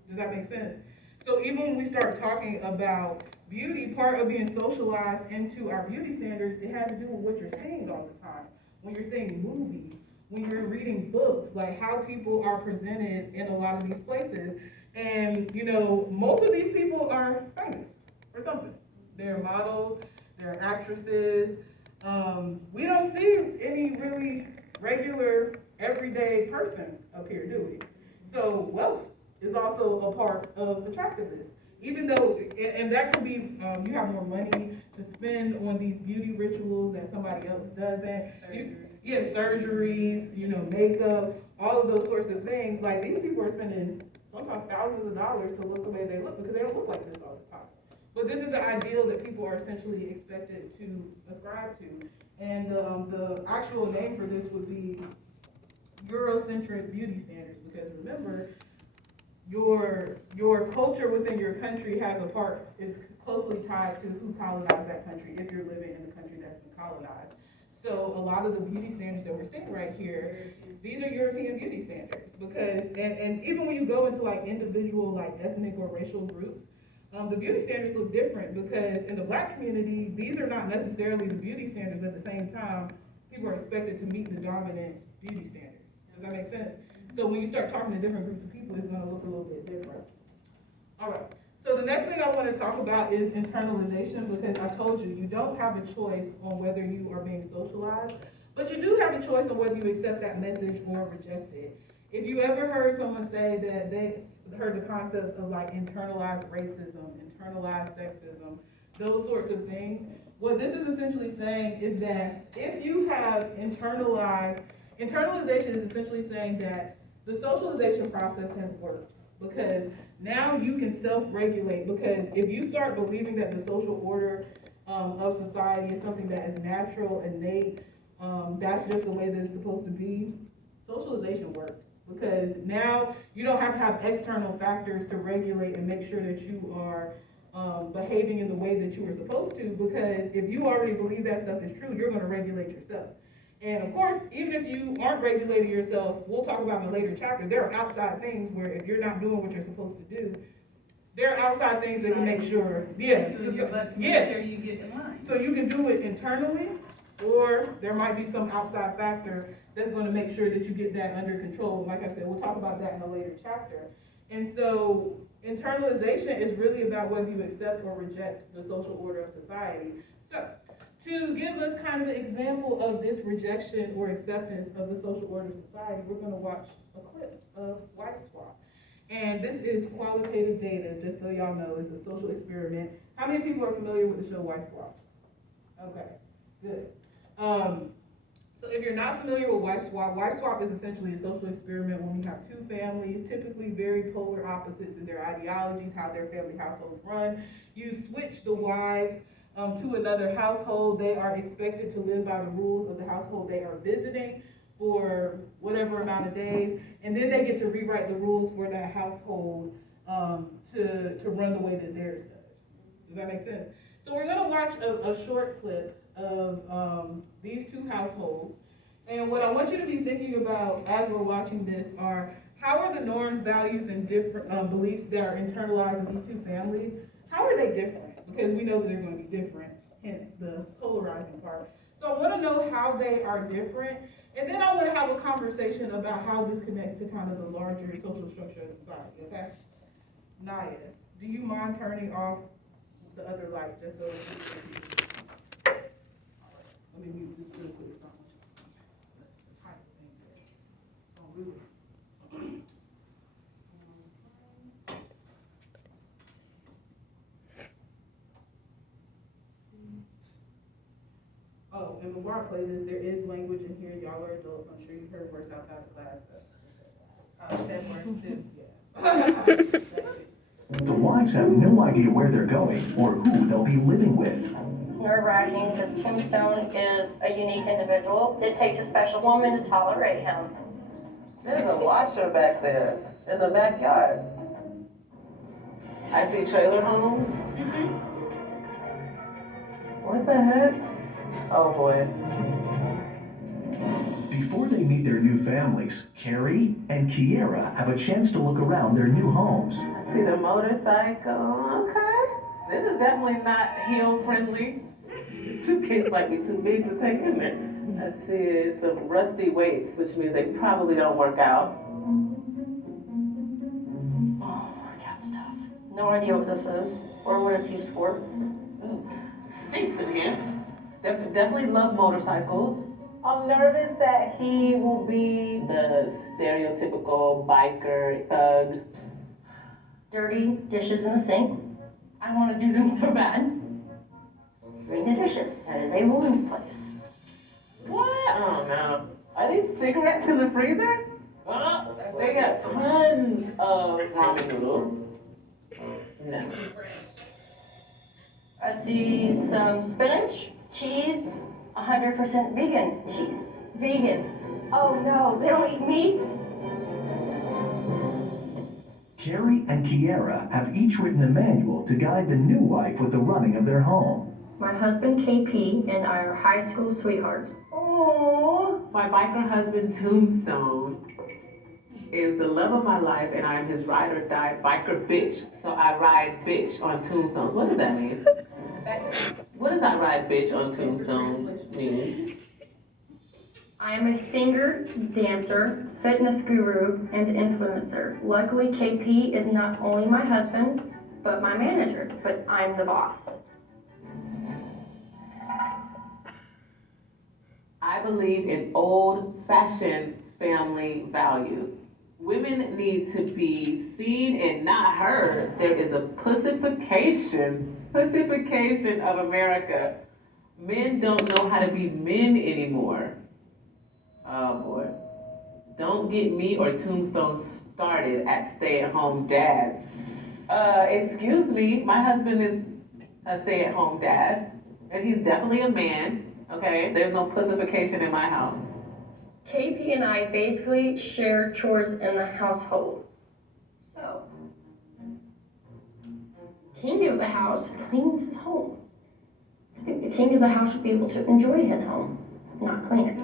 Does that make sense? So even when we start talking about beauty, part of being socialized into our beauty standards, it has to do with what you're seeing all the time. When you're seeing movies, when you're reading books, like how people are presented in a lot of these places. And, you know, most of these people are famous for something. They're models, they're actresses. We don't see any really regular, everyday person up here, do we? So wealth is also a part of attractiveness. Even though, and that could be, you have more money to spend on these beauty rituals that somebody else doesn't. Surgeries, you know, makeup, all of those sorts of things. Like, these people are spending sometimes thousands of dollars to look the way they look, because they don't look like this all the time. But this is the ideal that people are essentially expected to ascribe to. And the actual name for this would be Eurocentric beauty standards, because remember, your culture within your country is closely tied to who colonized that country, if you're living in the country that's been colonized. So a lot of the beauty standards that we're seeing right here, these are European beauty standards, because, and even when you go into like individual like ethnic or racial groups, the beauty standards look different, because in the black community, these are not necessarily the beauty standards, but at the same time, people are expected to meet the dominant beauty standards. Does that make sense? So when you start talking to different groups of people, it's going to look a little bit different. All right. So the next thing I want to talk about is internalization, because I told you, you don't have a choice on whether you are being socialized, but you do have a choice on whether you accept that message or reject it. If you ever heard someone say that they heard the concepts of like internalized racism, internalized sexism, those sorts of things, what this is essentially saying is that if you have internalization is essentially saying that the socialization process has worked, because now you can self-regulate, because if you start believing that the social order of society is something that is natural, innate, that's just the way that it's supposed to be, socialization worked. Because now you don't have to have external factors to regulate and make sure that you are behaving in the way that you were supposed to, because if you already believe that stuff is true, you're going to regulate yourself. And of course, even if you aren't regulating yourself, we'll talk about in a later chapter, there are outside things where if you're not doing what you're supposed to do, there are outside things that can make sure, Make sure you get in line. So you can do it internally, or there might be some outside factor that's going to make sure that you get that under control. Like I said, we'll talk about that in a later chapter. And so internalization is really about whether you accept or reject the social order of society. So to give us kind of an example of this rejection or acceptance of the social order of society, we're going to watch a clip of White Swap. And this is qualitative data, just so y'all know, it's a social experiment. How many people are familiar with the show White Swap? Okay, good. So if you're not familiar with wife swap is essentially a social experiment when we have two families, typically very polar opposites in their ideologies, how their family households run. You switch the wives to another household. They are expected to live by the rules of the household they are visiting for whatever amount of days, and then they get to rewrite the rules for that household to run the way that theirs does. Does that make sense? So we're gonna watch a short clip of these two households, and what I want you to be thinking about as we're watching this are how are the norms, values, and different beliefs that are internalized in these two families, how are they different? Because we know that they're gonna be different, hence the polarizing part. So I wanna know how they are different, and then I wanna have a conversation about how this connects to kind of the larger social structure of society, okay? Naiya, do you mind turning off the other light just so let me mute this real quick so I want you to see the type of thing there. So really. Oh, and before I play this, there is language in here. Y'all are adults. I'm sure you've heard words outside of class. That word too. Yeah. The wives have no idea where they're going or who they'll be living with. It's nerve-wracking because Tombstone is a unique individual. It takes a special woman to tolerate him. There's a washer back there in the backyard. I see trailer homes. What the heck? Oh boy. Before they meet their new families, Carrie and Kiera have a chance to look around their new homes. I see the motorcycle. Okay. This is definitely not heel friendly. Two kids might be too big to take in there. I see some rusty weights, which means they probably don't work out. Oh, workout stuff. No idea what this is or what it's used for. Stinks in here. Definitely love motorcycles. I'm nervous that he will be the stereotypical biker thug. Dirty dishes in the sink. I want to do them so bad. Bring the dishes. That is a woman's place. What? Oh no. Are these cigarettes in the freezer? They got tons of ramen noodles. No. I see some spinach, cheese, 100% vegan cheese. Vegan. Oh no, they don't eat meat? Carrie and Kiera have each written a manual to guide the new wife with the running of their home. My husband KP and I are high school sweethearts. Oh, my biker husband Tombstone is the love of my life, and I am his ride or die biker bitch. So I ride bitch on Tombstones. What does that mean? What does I ride bitch on Tombstone mean? I am a singer, dancer, fitness guru, and influencer. Luckily, KP is not only my husband, but my manager, but I'm the boss. I believe in old-fashioned family values. Women need to be seen and not heard. There is a pussification of America. Men don't know how to be men anymore. Oh boy. Don't get me or Tombstone started at stay-at-home dads. Excuse me, my husband is a stay-at-home dad, and he's definitely a man, okay? There's no pussification in my house. KP and I basically share chores in the household. So, king of the house cleans his home. I think the king of the house should be able to enjoy his home, not clean it.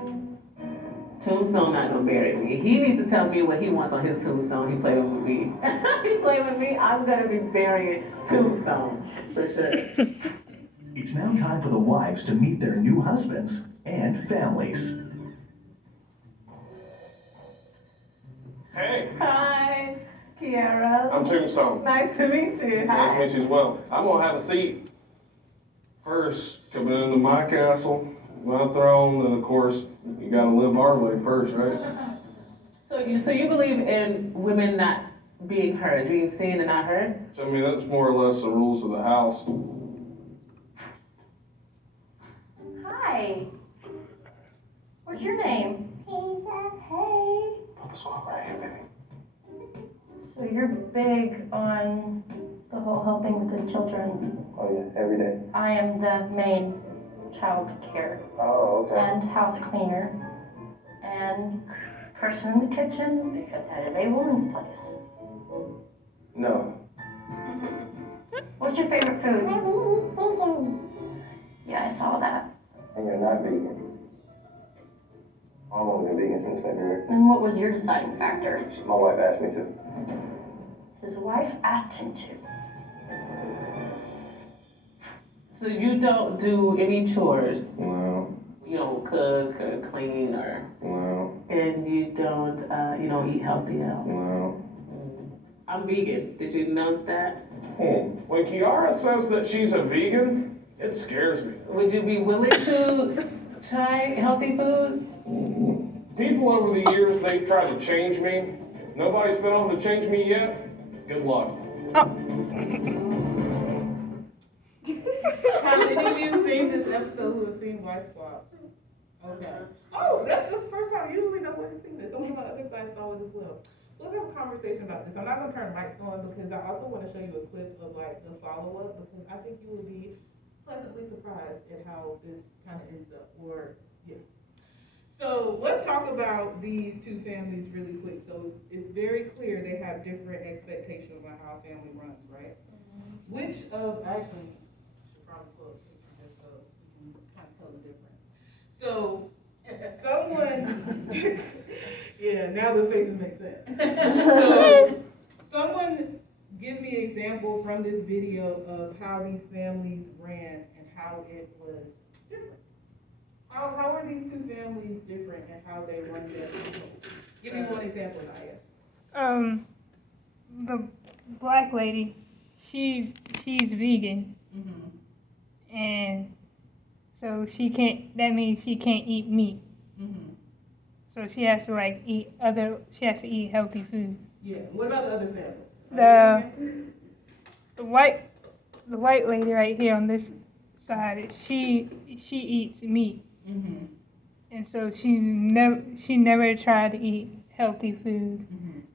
Tombstone not gonna bury me. He needs to tell me what he wants on his tombstone. He playing with me. He playing with me. I'm gonna be burying Tombstone for sure. It's now time for the wives to meet their new husbands and families. Hey, Hi, Kiera. I'm Tombstone. Nice to meet you. Nice Hi. to meet you as well. I'm gonna have a seat. First, coming into my castle, my throne, and of course, you gotta live our way first, right? So you believe in women not being heard, being seen and not heard? So, I mean, that's more or less the rules of the house. Hi. What's your you're big on the whole helping with the children. Oh yeah, every day. I am the main child care Oh, okay. and house cleaner and person in the kitchen because that is a woman's place. No. What's your favorite food? Yeah, I saw that. And you're not vegan. I've only been vegan since February. And what was your deciding factor? My wife asked me to. His wife asked him to. So you don't do any chores? No, You don't cook or clean or, no, and you don't eat healthy at all? no. I'm vegan. Did you know that? When Kiara says that she's a vegan, it scares me. Would you be willing to try healthy food? People over the years, they've tried to change me. Nobody's been able to change me yet. Good luck. How many of you have seen this episode who have seen Wife Swap? Okay. Oh, that's the first time. Usually nobody's seen this. Some of my other guys saw it as well. So let's have a conversation about this. I'm not gonna turn mics on because I also want to show you a clip of like the follow-up because I think you will be pleasantly surprised at how this kind of ends up. So let's talk about these two families really quick. So it's very clear they have different expectations on how a family runs, right? Which of, actually, should probably pull up a picture just so you can kind of tell the difference. So someone, yeah, now the faces make sense. So someone give me an example from this video of how these families ran and how it was different. How are these two families different and how they run their household? Give me one example, Naiya. The black lady, she's vegan, and so that means she can't eat meat. So she has to eat healthy food. Yeah. What about the other family? The white lady right here on this side, she eats meat. And so she never tried to eat healthy food.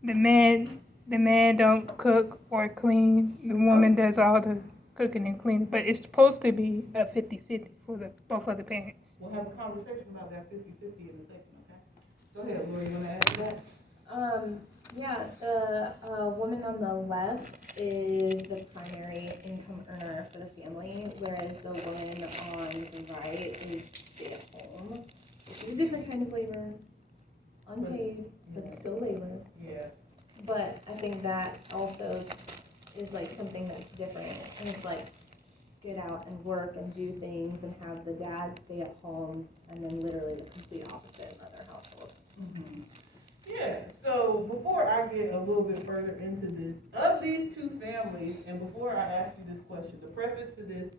The man don't cook or clean. The woman does all the cooking and cleaning. But it's supposed to be a 50-50 for both of the parents. We'll have a conversation about that 50-50 in a second, okay? Go ahead, Lori, you want to add to that? Yeah, the woman on the left is the primary income earner for the family, whereas the woman on the right is stay at home. She's a different kind of labor, unpaid, but still labor. Yeah. But I think that also is like something that's different, and it's like get out and work and do things and have the dad stay at home, and then literally the complete opposite in other households. Yeah, so before I get a little bit further into this, of these two families, and before I ask you this question, the preface to this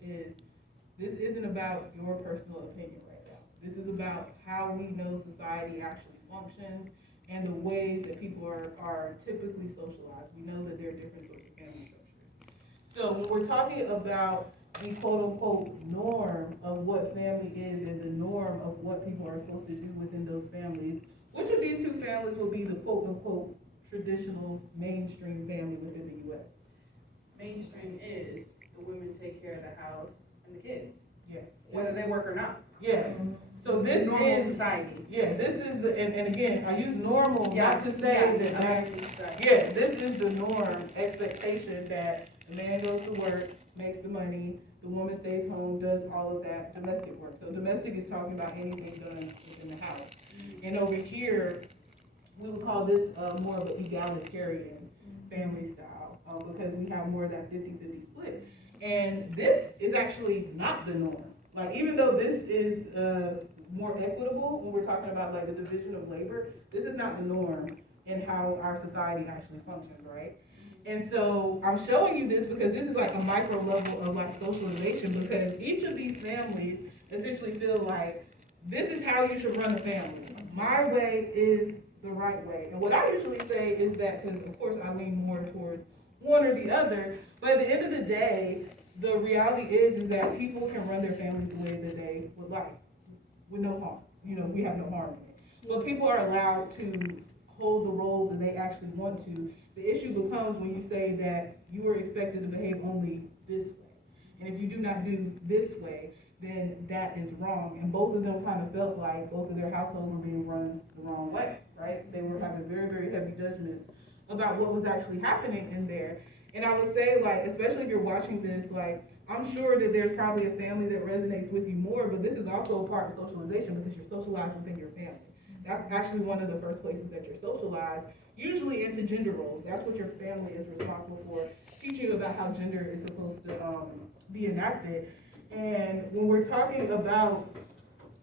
isn't about your personal opinion right now. This is about how we know society actually functions and the ways that people are typically socialized. We know that there are different sorts of family structures. So when we're talking about the quote-unquote norm of what family is and the norm of what people are supposed to do within those families, which of these two families will be the quote-unquote traditional mainstream family within the U.S.? Mainstream is the women take care of the house and the kids. Yeah. Whether they work or not. Yeah. So this Normal is society. Yeah, this is the and again I use normal not to say that yeah, this is the norm expectation that the man goes to work, makes the money, the woman stays home, does all of that domestic work. So domestic is talking about anything done within the house. And over here, we would call this more of an egalitarian family style because we have more of that 50-50 split. And this is actually not the norm. Like, even though this is more equitable when we're talking about like the division of labor, this is not the norm in how our society actually functions, right? And so I'm showing you this because this is like a micro level of like socialization, because each of these families essentially feel like this is how you should run a family. My way is the right way. And what I usually say is that, because of course I lean more towards one or the other, but at the end of the day, the reality is that people can run their families the way that they would like, with no harm. You know, we have no harm in it. But people are allowed to hold the roles that they actually want to. The issue becomes when you say that you are expected to behave only this way. And if you do not do this way, then that is wrong. And both of them kind of felt like both of their households were being run the wrong way, right? They were having very, very heavy judgments about what was actually happening in there. And I would say, like, especially if you're watching this, like, I'm sure that there's probably a family that resonates with you more, but this is also a part of socialization because you're socialized within your family. That's actually one of the first places that you're socialized, usually into gender roles. That's what your family is responsible for, teaching you about how gender is supposed to be enacted. And when we're talking about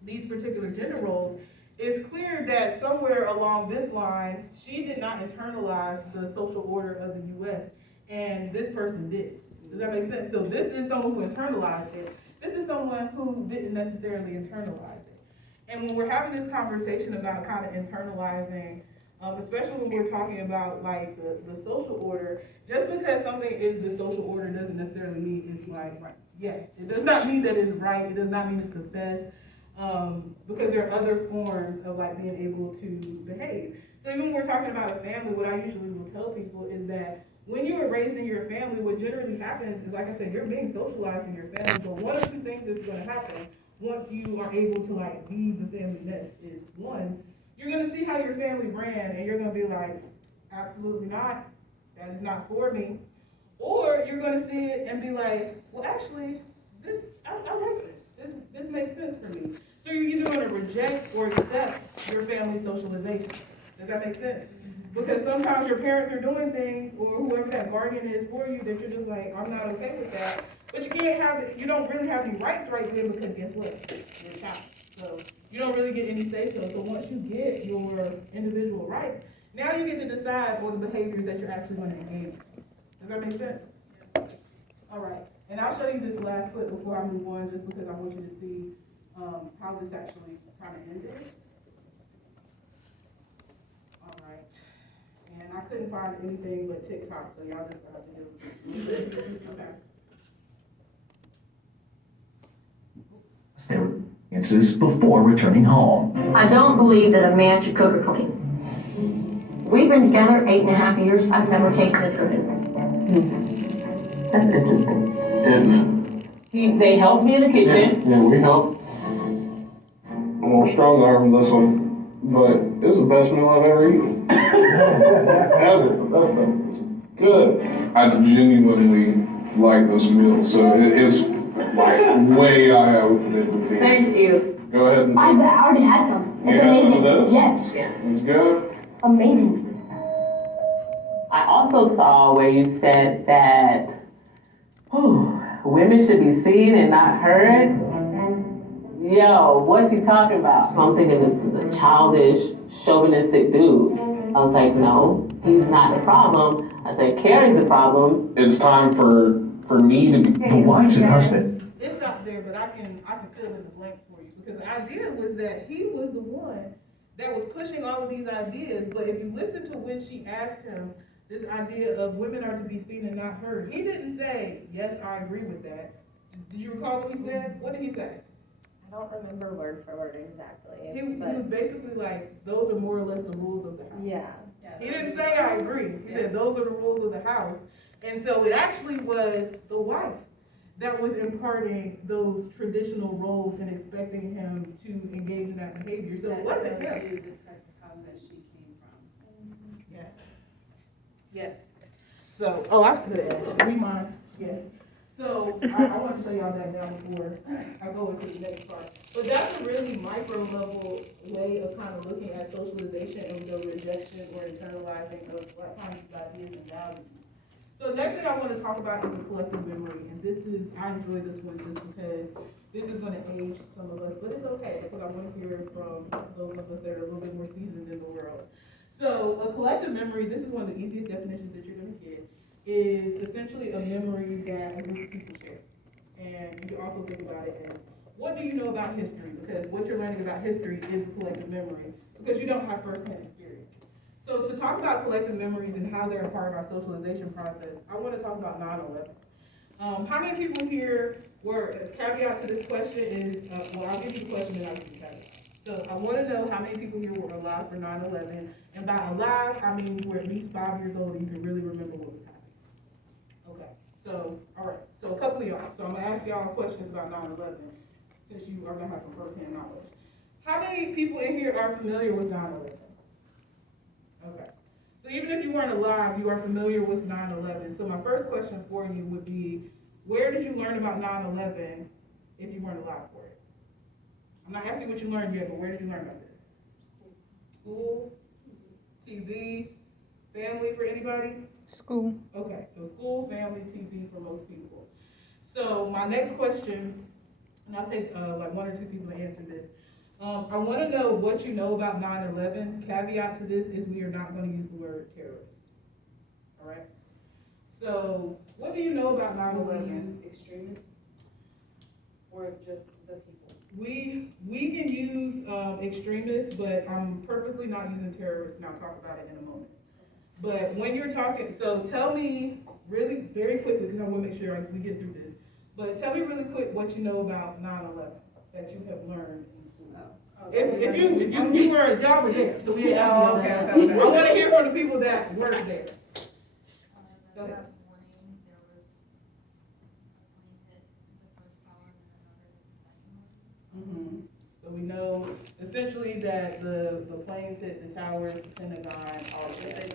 these particular gender roles, it's clear that somewhere along this line, she did not internalize the social order of the U.S., and this person did. Does that make sense? So this is someone who internalized it. This is someone who didn't necessarily internalize it. And when we're having this conversation about kind of internalizing, especially when we're talking about like the social order, just because something is the social order doesn't necessarily mean it's like right. Yes, it does not mean that it's right. It does not mean it's the best, because there are other forms of like being able to behave. So even when we're talking about a family, what I usually will tell people is that when you are raised in your family, what generally happens is, like I said, you're being socialized in your family. But one of two things that's going to happen once you are able to like leave the family nest is, one, you're going to see how your family ran, and you're going to be like, absolutely not. That is not for me. Or you're going to see it and be like, well, actually, I like this. This makes sense for me. So you're either going to reject or accept your family's socialization. Does that make sense? Because sometimes your parents are doing things, or whoever that guardian is for you, that you're just like, I'm not okay with that. But you can't have it, you don't really have any rights right then, because guess what? You're a child. So you don't really get any say-so. So once you get your individual rights, now you get to decide on the behaviors that you're actually going to engage in. Does that make sense? All right. And I'll show you this last clip before I move on, just because I want you to see how this actually kind of ended. All right. And I couldn't find anything but TikTok, so y'all just have to deal with it. Okay. Their experiences before returning home. I don't believe that a man should cook or clean. We've been together 8.5 years. I've never tasted his cooking. That's interesting. And They helped me in the kitchen. yeah, we helped. I'm gonna strong arm this one, but it's the best meal I've ever eaten. Ever. That stuff is good. I genuinely like this meal, so it is like way higher than it would be. Thank you. Go ahead and I already had some. you It's had amazing. some of this? Yes. It's good. Amazing. I also saw where you said that women should be seen and not heard. Yo, what's he talking about? I'm thinking this is a childish, chauvinistic dude. I was like, no, he's not the problem. I said, Carrie's the problem. It's time for me to be. The wives and husband. It's not there, but I can fill in the blanks for you, because the idea was that he was the one that was pushing all of these ideas. But if you listen to when she asked him this idea of women are to be seen and not heard, he didn't say, yes, I agree with that. Did you recall what he said? What did he say? I don't remember word for word exactly. He was basically like, those are more or less the rules of the house. Yeah. He didn't say I agree. He said those are the rules of the house. And so it actually was the wife that was imparting those traditional roles and expecting him to engage in that behavior. So it wasn't him. The type of house that she came from. Yes. Yes. So, I could have. Rewind. Yeah. So I want to show y'all that now before I go into the next part. But that's a really micro level way of kind of looking at socialization and the rejection or internalizing of Black conscious ideas and values. So next thing I want to talk about is a collective memory, and I enjoy this one just because this is going to age some of us, but it's okay because I want to hear from those of us that are a little bit more seasoned in the world. So a collective memory, this is one of the easiest definitions that you're going to get, is essentially a memory that a group of people share. And you can also think about it as, what do you know about history? Because what you're learning about history is a collective memory, because you don't have firsthand experience. So to talk about collective memories and how they're a part of our socialization process, I want to talk about 9/11. How many people here were, a caveat to this question is, well, I'll give you the question and I'll give you the caveat. So I want to know how many people here were alive for 9/11, and by alive, I mean you were at least 5 years old and you can really remember what was happening. Okay, so, all right, so a couple of y'all. So I'm gonna ask y'all questions about 9/11, since you are gonna have some firsthand knowledge. How many people in here are familiar with 9/11? Okay, so even if you weren't alive, you are familiar with 9/11. So my first question for you would be, where did you learn about 9/11 if you weren't alive for it? I'm not asking what you learned yet, but where did you learn about this? School? TV? Family for anybody? School. Okay, so school, family, TV for most people. So my next question, and I'll take like 1 or 2 people to answer this. I want to know what you know about 9/11. Caveat to this is we are not going to use the word terrorist. All right? So what do you know about 9/11? Extremists or just the people? We can use extremists, but I'm purposely not using terrorists, and I'll talk about it in a moment. But when you're talking, so tell me really very quickly, because I want to make sure we get through this, but tell me really quick what you know about 9/11 that you have learned in school. If you were, y'all were there, so we have to okay. I want to hear from the people that weren't there. Go ahead. That morning, there was a plane hit the first tower and then another hit the second one. So we know essentially that the planes hit the towers, the Pentagon, all of that.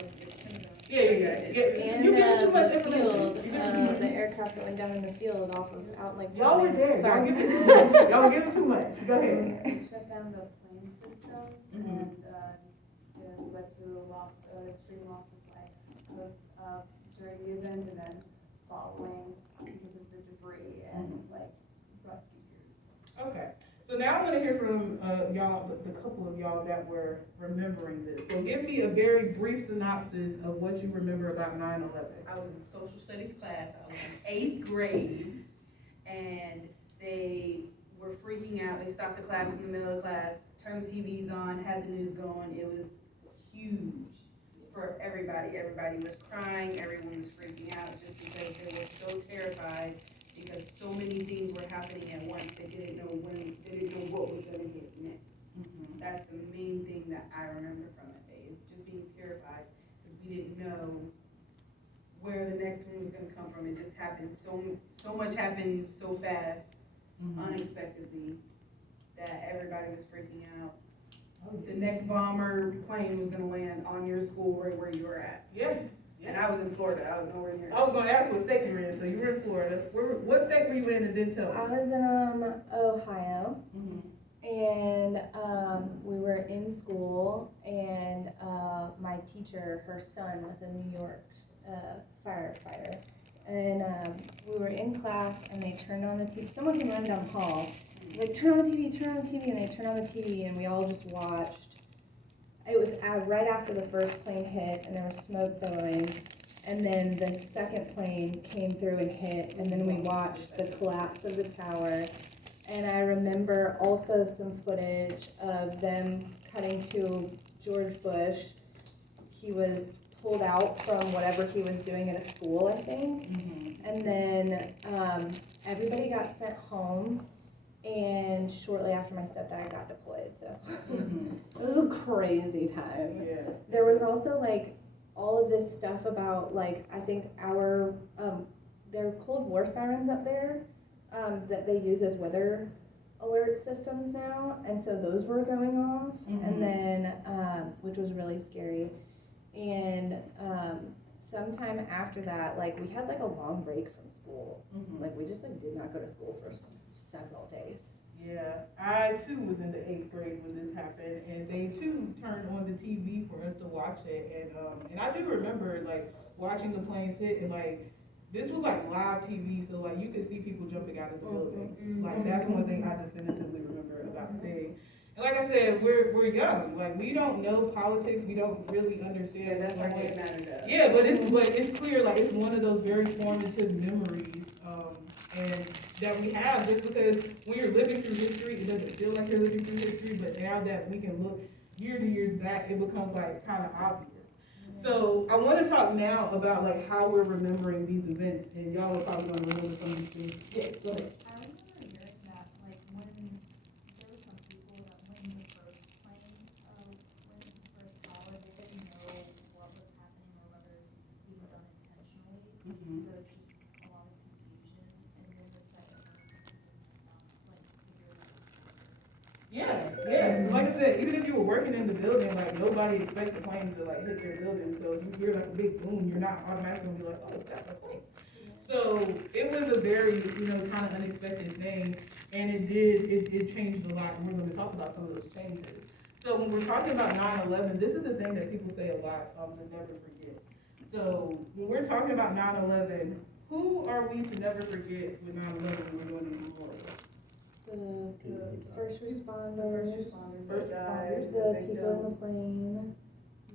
Yeah. And You give too much the information. field, You give too much. the aircraft that went down in the field out like. Y'all were there. Y'all Sorry. give too much. Y'all give too much. Go ahead. They shut down the plane systems and, we went through extreme loss of life. Both, during the event and then following because of the debris and rescue crews. Okay. So now I want to hear from y'all, the couple of y'all that were remembering this. So give me a very brief synopsis of what you remember about 9/11. I was in social studies class, I was in 8th grade, and they were freaking out. They stopped the class in the middle of class, turned the TVs on, had the news going. It was huge for everybody. Everybody was crying, everyone was freaking out just because they were so terrified because so many things were happening at once. They didn't know what was gonna hit next. That's the main thing that I remember from that day, is just being terrified because we didn't know where the next one was gonna come from. It just happened, so much happened so fast, unexpectedly, that everybody was freaking out. The next bomber plane was gonna land on your school right where you were at. Yeah. And I was in Florida, I was nowhere near. I was going to ask what state you were in. So you were in Florida. What state were you in and didn't tell me? I was in Ohio, and we were in school, and my teacher, her son was a New York firefighter, and we were in class, and they turned on the TV. Someone came running down the hall, like, turn on the TV, and they turned on the TV, and we all just watched. It was right after the first plane hit, and there was smoke billowing, and then the second plane came through and hit, and then we watched the collapse of the tower. And I remember also some footage of them cutting to George Bush. He was pulled out from whatever he was doing at a school, I think. And then everybody got sent home. And shortly after my stepdad got deployed, so it was a crazy time. Yeah. There was also all of this stuff about I think our there are Cold War sirens up there that they use as weather alert systems now, and so those were going off, and then which was really scary. And sometime after that, we had a long break from school. We just did not go to school for several days. Yeah, I too was in the 8th grade when this happened, and they too turned on the TV for us to watch it, and I do remember watching the planes hit, and this was live TV, so you could see people jumping out of the building. That's one thing I definitively remember about seeing. And like I said, we're young. We don't know politics. We don't really understand. That's why it mattered to us. Yeah, but it's clear it's one of those very formative memories, and that we have, just because when you're living through history, it doesn't feel like you're living through history. But now that we can look years and years back, it becomes kind of obvious. So I want to talk now about how we're remembering these events, and y'all are probably going to remember some of these things. Yeah, go ahead. I remember hearing that when there were some people that when the first Yeah. Like I said, even if you were working in the building, like nobody expects the plane to like hit their building. So if you hear like a big boom, you're not automatically gonna be like, oh, that's a plane. So it was a very, kind of unexpected thing, and it changed a lot, and we're gonna talk about some of those changes. So when we're talking about 9/11, this is a thing that people say a lot, to never forget. So when we're talking about 9/11, who are we to never forget with 9/11 when we're doing these memorials? The first responders, First responders, the people in the plane,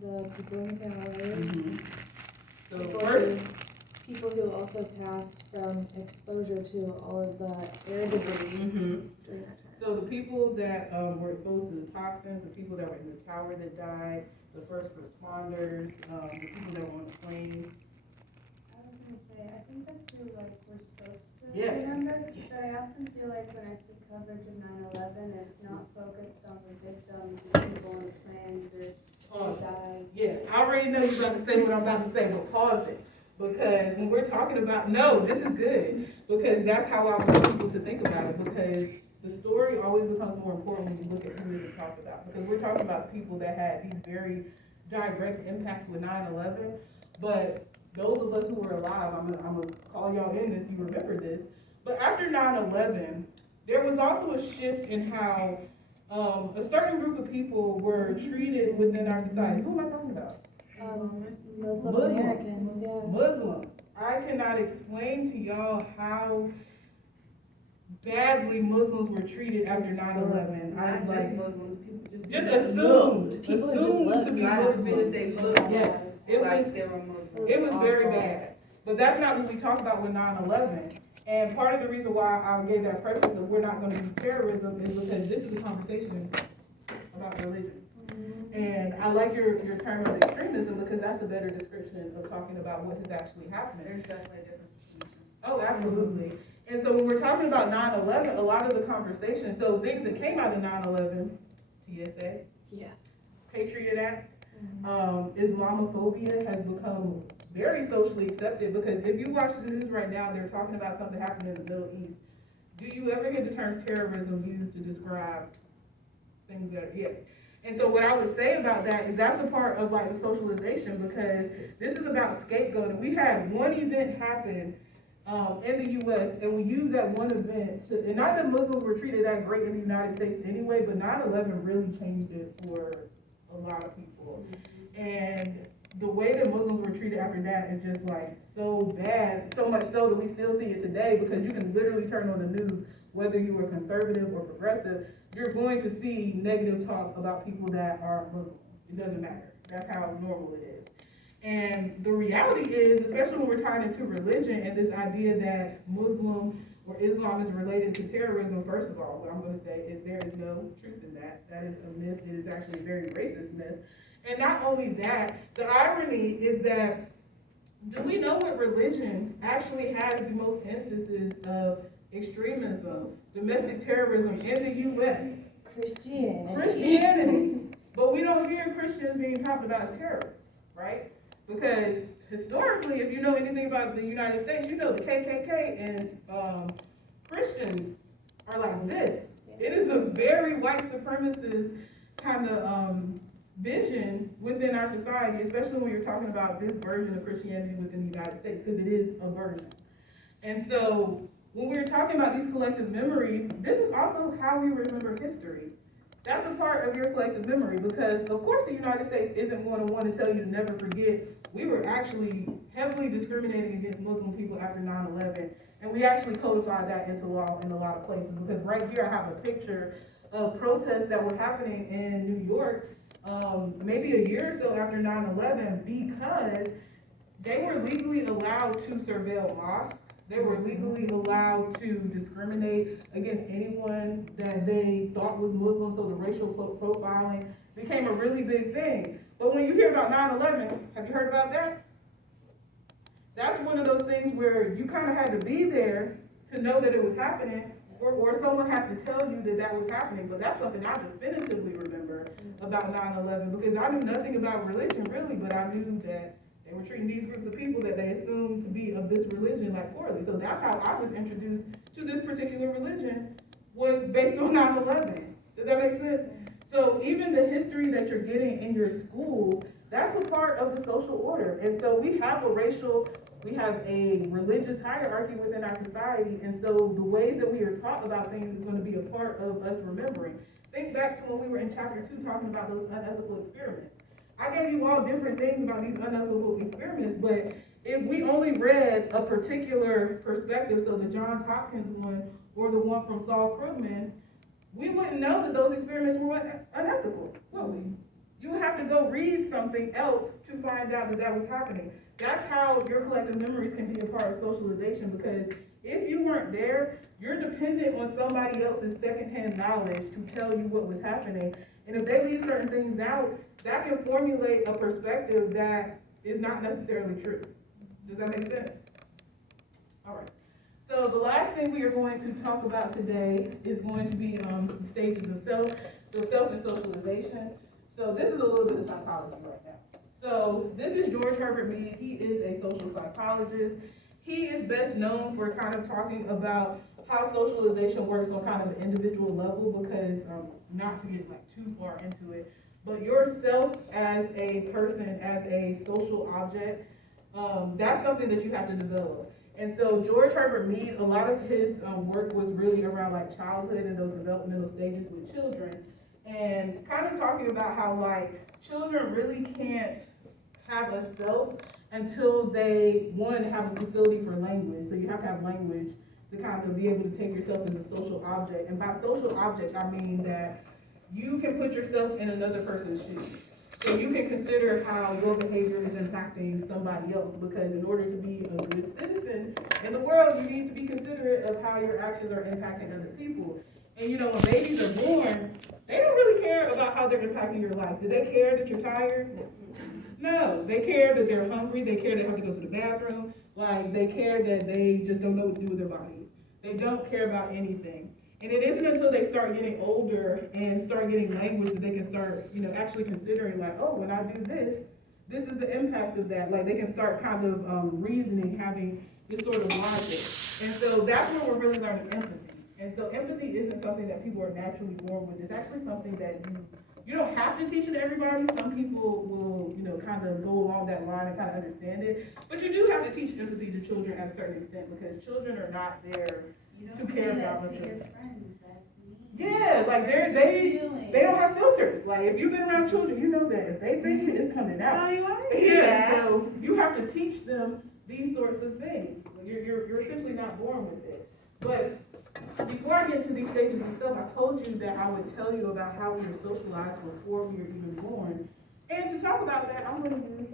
the people in the towers, So people first, who also passed from exposure to all of the air debris during that time. So the people that were exposed to the toxins, the people that were in the tower that died, the first responders, the people that were on the plane. I was gonna say, I think that's who like we're supposed to Yeah. remember, but I often feel like when I see coverage of 9/11, it's not focused on the victims, the people on the planes, or who died. Yeah, I already know you're about to say what I'm about to say, but pause it. Because when we're talking about, no, this is good, because that's how I want people to think about it, because the story always becomes more important when you look at who isn't talked about. Because we're talking about people that had these very direct impacts with 9/11, but those of us who were alive, I'm gonna call y'all in if you remember this, but after 9/11, there was also a shift in how a certain group of people were treated within our society. Who am I talking about? Muslim Americans, yeah. Muslims. I cannot explain to y'all how badly Muslims were treated after 9/11. Not just Muslims, people Just assumed to be God Muslim. forbid they look Yes, it like was, they were Muslims. it was very bad. But that's not what we talk about with 9/11. And part of the reason why I gave that preface of we're not going to use terrorism is because this is a conversation about religion. And I like your term of extremism because that's a better description of talking about what is actually happening. There's definitely a difference between them. Oh, absolutely. And so when we're talking about 9/11, a lot of the conversation, so things that came out of 9/11, TSA, Yeah. Patriot Act, Islamophobia has become very socially accepted because if you watch the news right now, they're talking about something happening in the Middle East. Do you ever hear the term terrorism used to describe things that are, yeah. And so what I would say about that is that's a part of like the socialization because this is about scapegoating. We had one event happen in the U.S. and we used that one event to, and not that Muslims were treated that great in the United States anyway, but 9/11 really changed it for a lot of people. And the way that Muslims were treated after that is just like so bad, so much so that we still see it today because you can literally turn on the news, whether you are conservative or progressive, you're going to see negative talk about people that are Muslim. It doesn't matter. That's how normal it is. And the reality is, especially when we're tying into religion and this idea that Muslim or Islam is related to terrorism, first of all, what I'm going to say is there is no truth in that. That is a myth. It is actually a very racist myth. And not only that, the irony is that, do we know what religion actually has the most instances of extremism, domestic terrorism in the U.S.? Christianity. But we don't hear Christians being talked about as terrorists, right? Because historically, if you know anything about the United States, you know the KKK and Christians are like this. It is a very white supremacist kind of vision within our society, especially when you're talking about this version of Christianity within the United States, because it is a version. And so when we're talking about these collective memories, this is also how we remember history. That's a part of your collective memory because, of course, the United States isn't going to want to tell you to never forget. We were actually heavily discriminating against Muslim people after 9/11, and we actually codified that into law in a lot of places because right here I have a picture of protests that were happening in New York maybe a year or so after 9/11 because they were legally allowed to surveil mosques. They were legally allowed to discriminate against anyone that they thought was Muslim, so the racial profiling became a really big thing. But when you hear about 9/11, have you heard about that? That's one of those things where you kind of had to be there to know that it was happening, or someone has to tell you that that was happening. But that's something I definitively remember about 9/11 because I knew nothing about religion really, but I knew that they were treating these groups of people that they assumed to be of this religion like poorly. So that's how I was introduced to this particular religion, was based on 9/11. Does that make sense? So even the history that you're getting in your schools, that's a part of the social order. And so we have a religious hierarchy within our society, and so the ways that we are taught about things is going to be a part of us remembering. Think back to when we were in chapter 2 talking about those unethical experiments. I gave you all different things about these unethical experiments, but if we only read a particular perspective, so the Johns Hopkins one or the one from Saul Krugman, we wouldn't know that those experiments were unethical, would we? You would have to go read something else to find out that that was happening. That's how your collective memories can be a part of socialization, because if you weren't there, you're dependent on somebody else's secondhand knowledge to tell you what was happening. And if they leave certain things out, that can formulate a perspective that is not necessarily true. Does that make sense? All right. So the last thing we are going to talk about today is going to be the stages of self. So self and socialization. So this is a little bit of psychology right now. So this is George Herbert Mead. He is a social psychologist. He is best known for kind of talking about how socialization works on kind of an individual level, because not to get like too far into it, but yourself as a person, as a social object, that's something that you have to develop. And so George Herbert Mead, a lot of his work was really around like childhood and those developmental stages with children, and kind of talking about how like children really can't have a self until they, one, have a facility for language. So you have to have language to kind of be able to take yourself as a social object. And by social object, I mean that you can put yourself in another person's shoes. So you can consider how your behavior is impacting somebody else, because in order to be a good citizen in the world, you need to be considerate of how your actions are impacting other people. And you know, when babies are born, they don't really care about how they're impacting your life. Do they care that you're tired? No. They care that they're hungry. They care they have to go to the bathroom. Like, they care that they just don't know what to do with their bodies. They don't care about anything. And it isn't until they start getting older and start getting language that they can start, you know, actually considering like, oh, when I do this, this is the impact of that. Like, they can start kind of reasoning, having this sort of logic. And so that's where we're really learning empathy. And so empathy isn't something that people are naturally born with. It's actually something that you don't have to teach it to everybody. Some people will, you know, kind of go along that line and kind of understand it. But you do have to teach empathy to children at a certain extent, because children are not there to care about their children. Yeah, like they don't have filters. Like, if you've been around children, you know that if they think it's coming out. Yeah, so you have to teach them these sorts of things. You're essentially not born with it. But before I get to these stages of self, I told you that I would tell you about how we were socialized before we were even born. And to talk about that, I'm going to use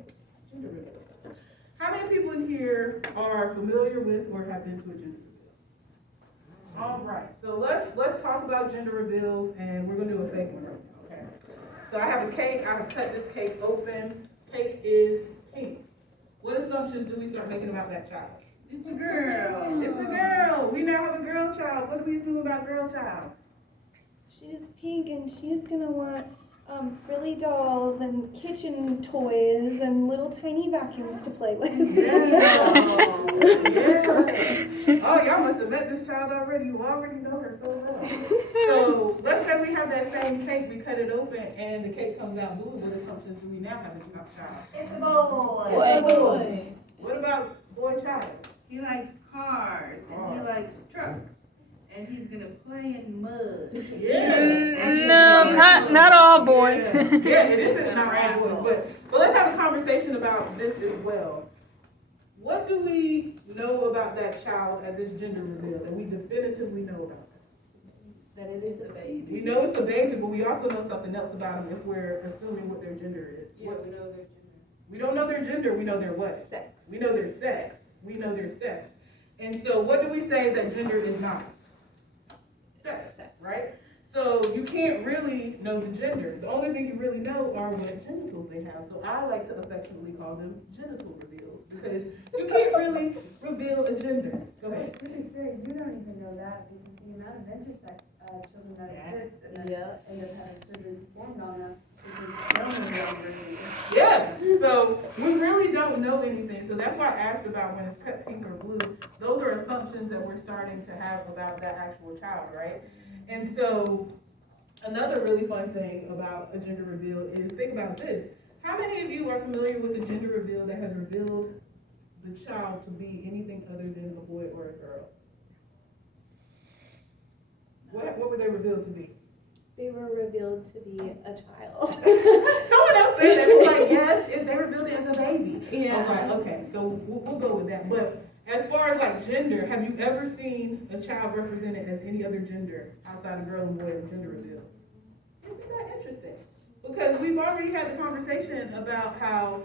gender reveals. How many people in here are familiar with or have been to a gender reveal? All right, so let's talk about gender reveals, and we're going to do a fake one right now, okay? So I have a cake. I have cut this cake open. Cake is pink. What assumptions do we start making about that child? It's a girl. It's a girl. We now have a girl child. What do we assume about girl child? She's pink and she's gonna want frilly dolls and kitchen toys and little tiny vacuums to play with. Yeah. Oh, y'all must have met this child already. You already know her so well. So let's say we have that same cake, we cut it open, and the cake comes out blue. What assumptions do we now have about child? It's a boy. It's a boy. What about boy child? He likes cars, and he likes trucks, and he's gonna play in mud. Yeah. No, not all boys. Yeah, it isn't not all boys, but let's have a conversation about this as well. What do we know about that child at this gender reveal that we definitively know about? That it is a baby. We know it's a baby, but we also know something else about them if we're assuming what their gender is. Yeah, we know their gender. We don't know their gender, we know their what? Sex. We know their sex. We know their sex. And so what do we say that gender is not? Sex, right? So you can't really know the gender. The only thing you really know are what genitals they have. So I like to affectionately call them genital reveals, because you can't really reveal a gender. Go ahead. To be fair, you don't even know that, because the amount of intersex children that exist and that end up having surgery performed on them, yeah, so we really don't know anything. So that's why I asked about when it's cut pink or blue. Those are assumptions that we're starting to have about that actual child, right? And so Another really fun thing about a gender reveal is, think about this. How many of you are familiar with a gender reveal that has revealed the child to be anything other than a boy or a girl? What were they revealed to be? They were revealed to be a child. Someone else said that. They were like, yes, they revealed it as a baby. Yeah. I was like, okay, so we'll go with that. But as far as like gender, have you ever seen a child represented as any other gender outside of girl and boy in gender reveal? Isn't that interesting? Because we've already had the conversation about how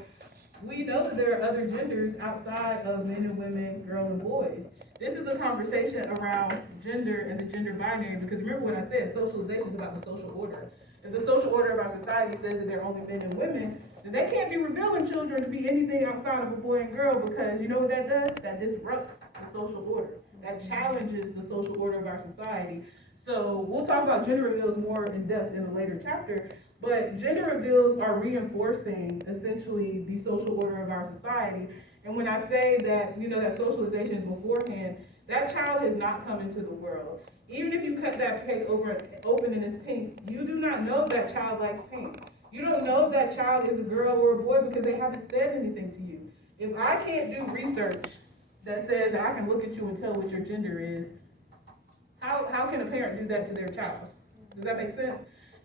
we know that there are other genders outside of men and women, girl and boys. This is a conversation around gender and the gender binary, because remember what I said, socialization is about the social order. If the social order of our society says that they're only men and women, then they can't be revealing children to be anything outside of a boy and girl, because you know what that does? That disrupts the social order. That challenges the social order of our society. So we'll talk about gender reveals more in depth in a later chapter, but gender reveals are reinforcing essentially the social order of our society. And when I say that, you know, that socialization is beforehand, that child has not come into the world. Even if you cut that cake open and it's pink, you do not know that child likes pink. You don't know that child is a girl or a boy because they haven't said anything to you. If I can't do research that says I can look at you and tell what your gender is, how can a parent do that to their child? Does that make sense?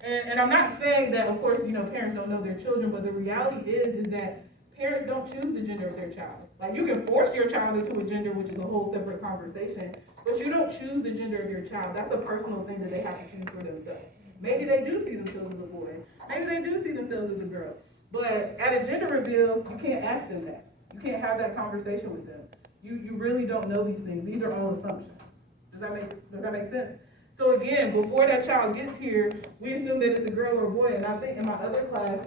And I'm not saying that, of course, you know, parents don't know their children, but the reality is that parents don't choose the gender of their child. Like, you can force your child into a gender, which is a whole separate conversation, but you don't choose the gender of your child. That's a personal thing that they have to choose for themselves. Maybe they do see themselves as a boy. Maybe they do see themselves as a girl. But at a gender reveal, you can't ask them that. You can't have that conversation with them. You really don't know these things. These are all assumptions. Does that make sense? So again, before that child gets here, we assume that it's a girl or a boy. And I think in my other class,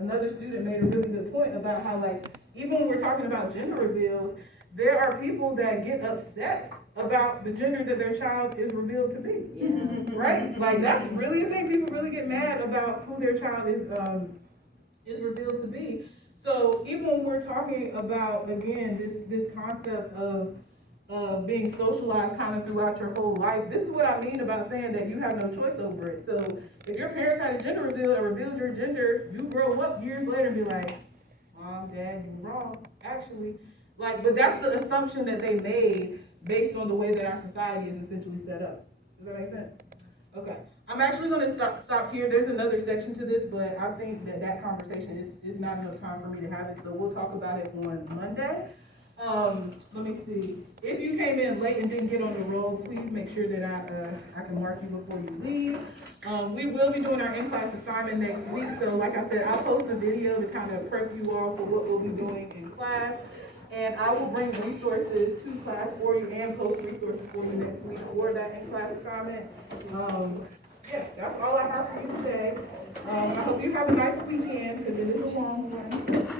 another student made a really good point about how, like, even when we're talking about gender reveals, there are people that get upset about the gender that their child is revealed to be. Yeah. Right? Like, that's really a thing. People really get mad about who their child is revealed to be. So even when we're talking about, again, this concept of being socialized kind of throughout your whole life, this is what I mean about saying that you have no choice over it. So if your parents had a gender reveal and revealed your gender, you grow up years later and be like, Mom, Dad, you're wrong, actually. Like, but that's the assumption that they made based on the way that our society is essentially set up. Does that make sense? Okay. I'm actually going to stop here. There's another section to this, but I think that conversation is not enough time for me to have it, so we'll talk about it on Monday. Let me see. If you came in late and didn't get on the roll, please make sure that I can mark you before you leave. We will be doing our in-class assignment next week, so like I said, I'll post a video to kind of prep you all for what we'll be doing in class. And I will bring resources to class for you and post resources for you next week for that in-class assignment. Yeah, that's all I have for you today. I hope you have a nice weekend, because it is a long one.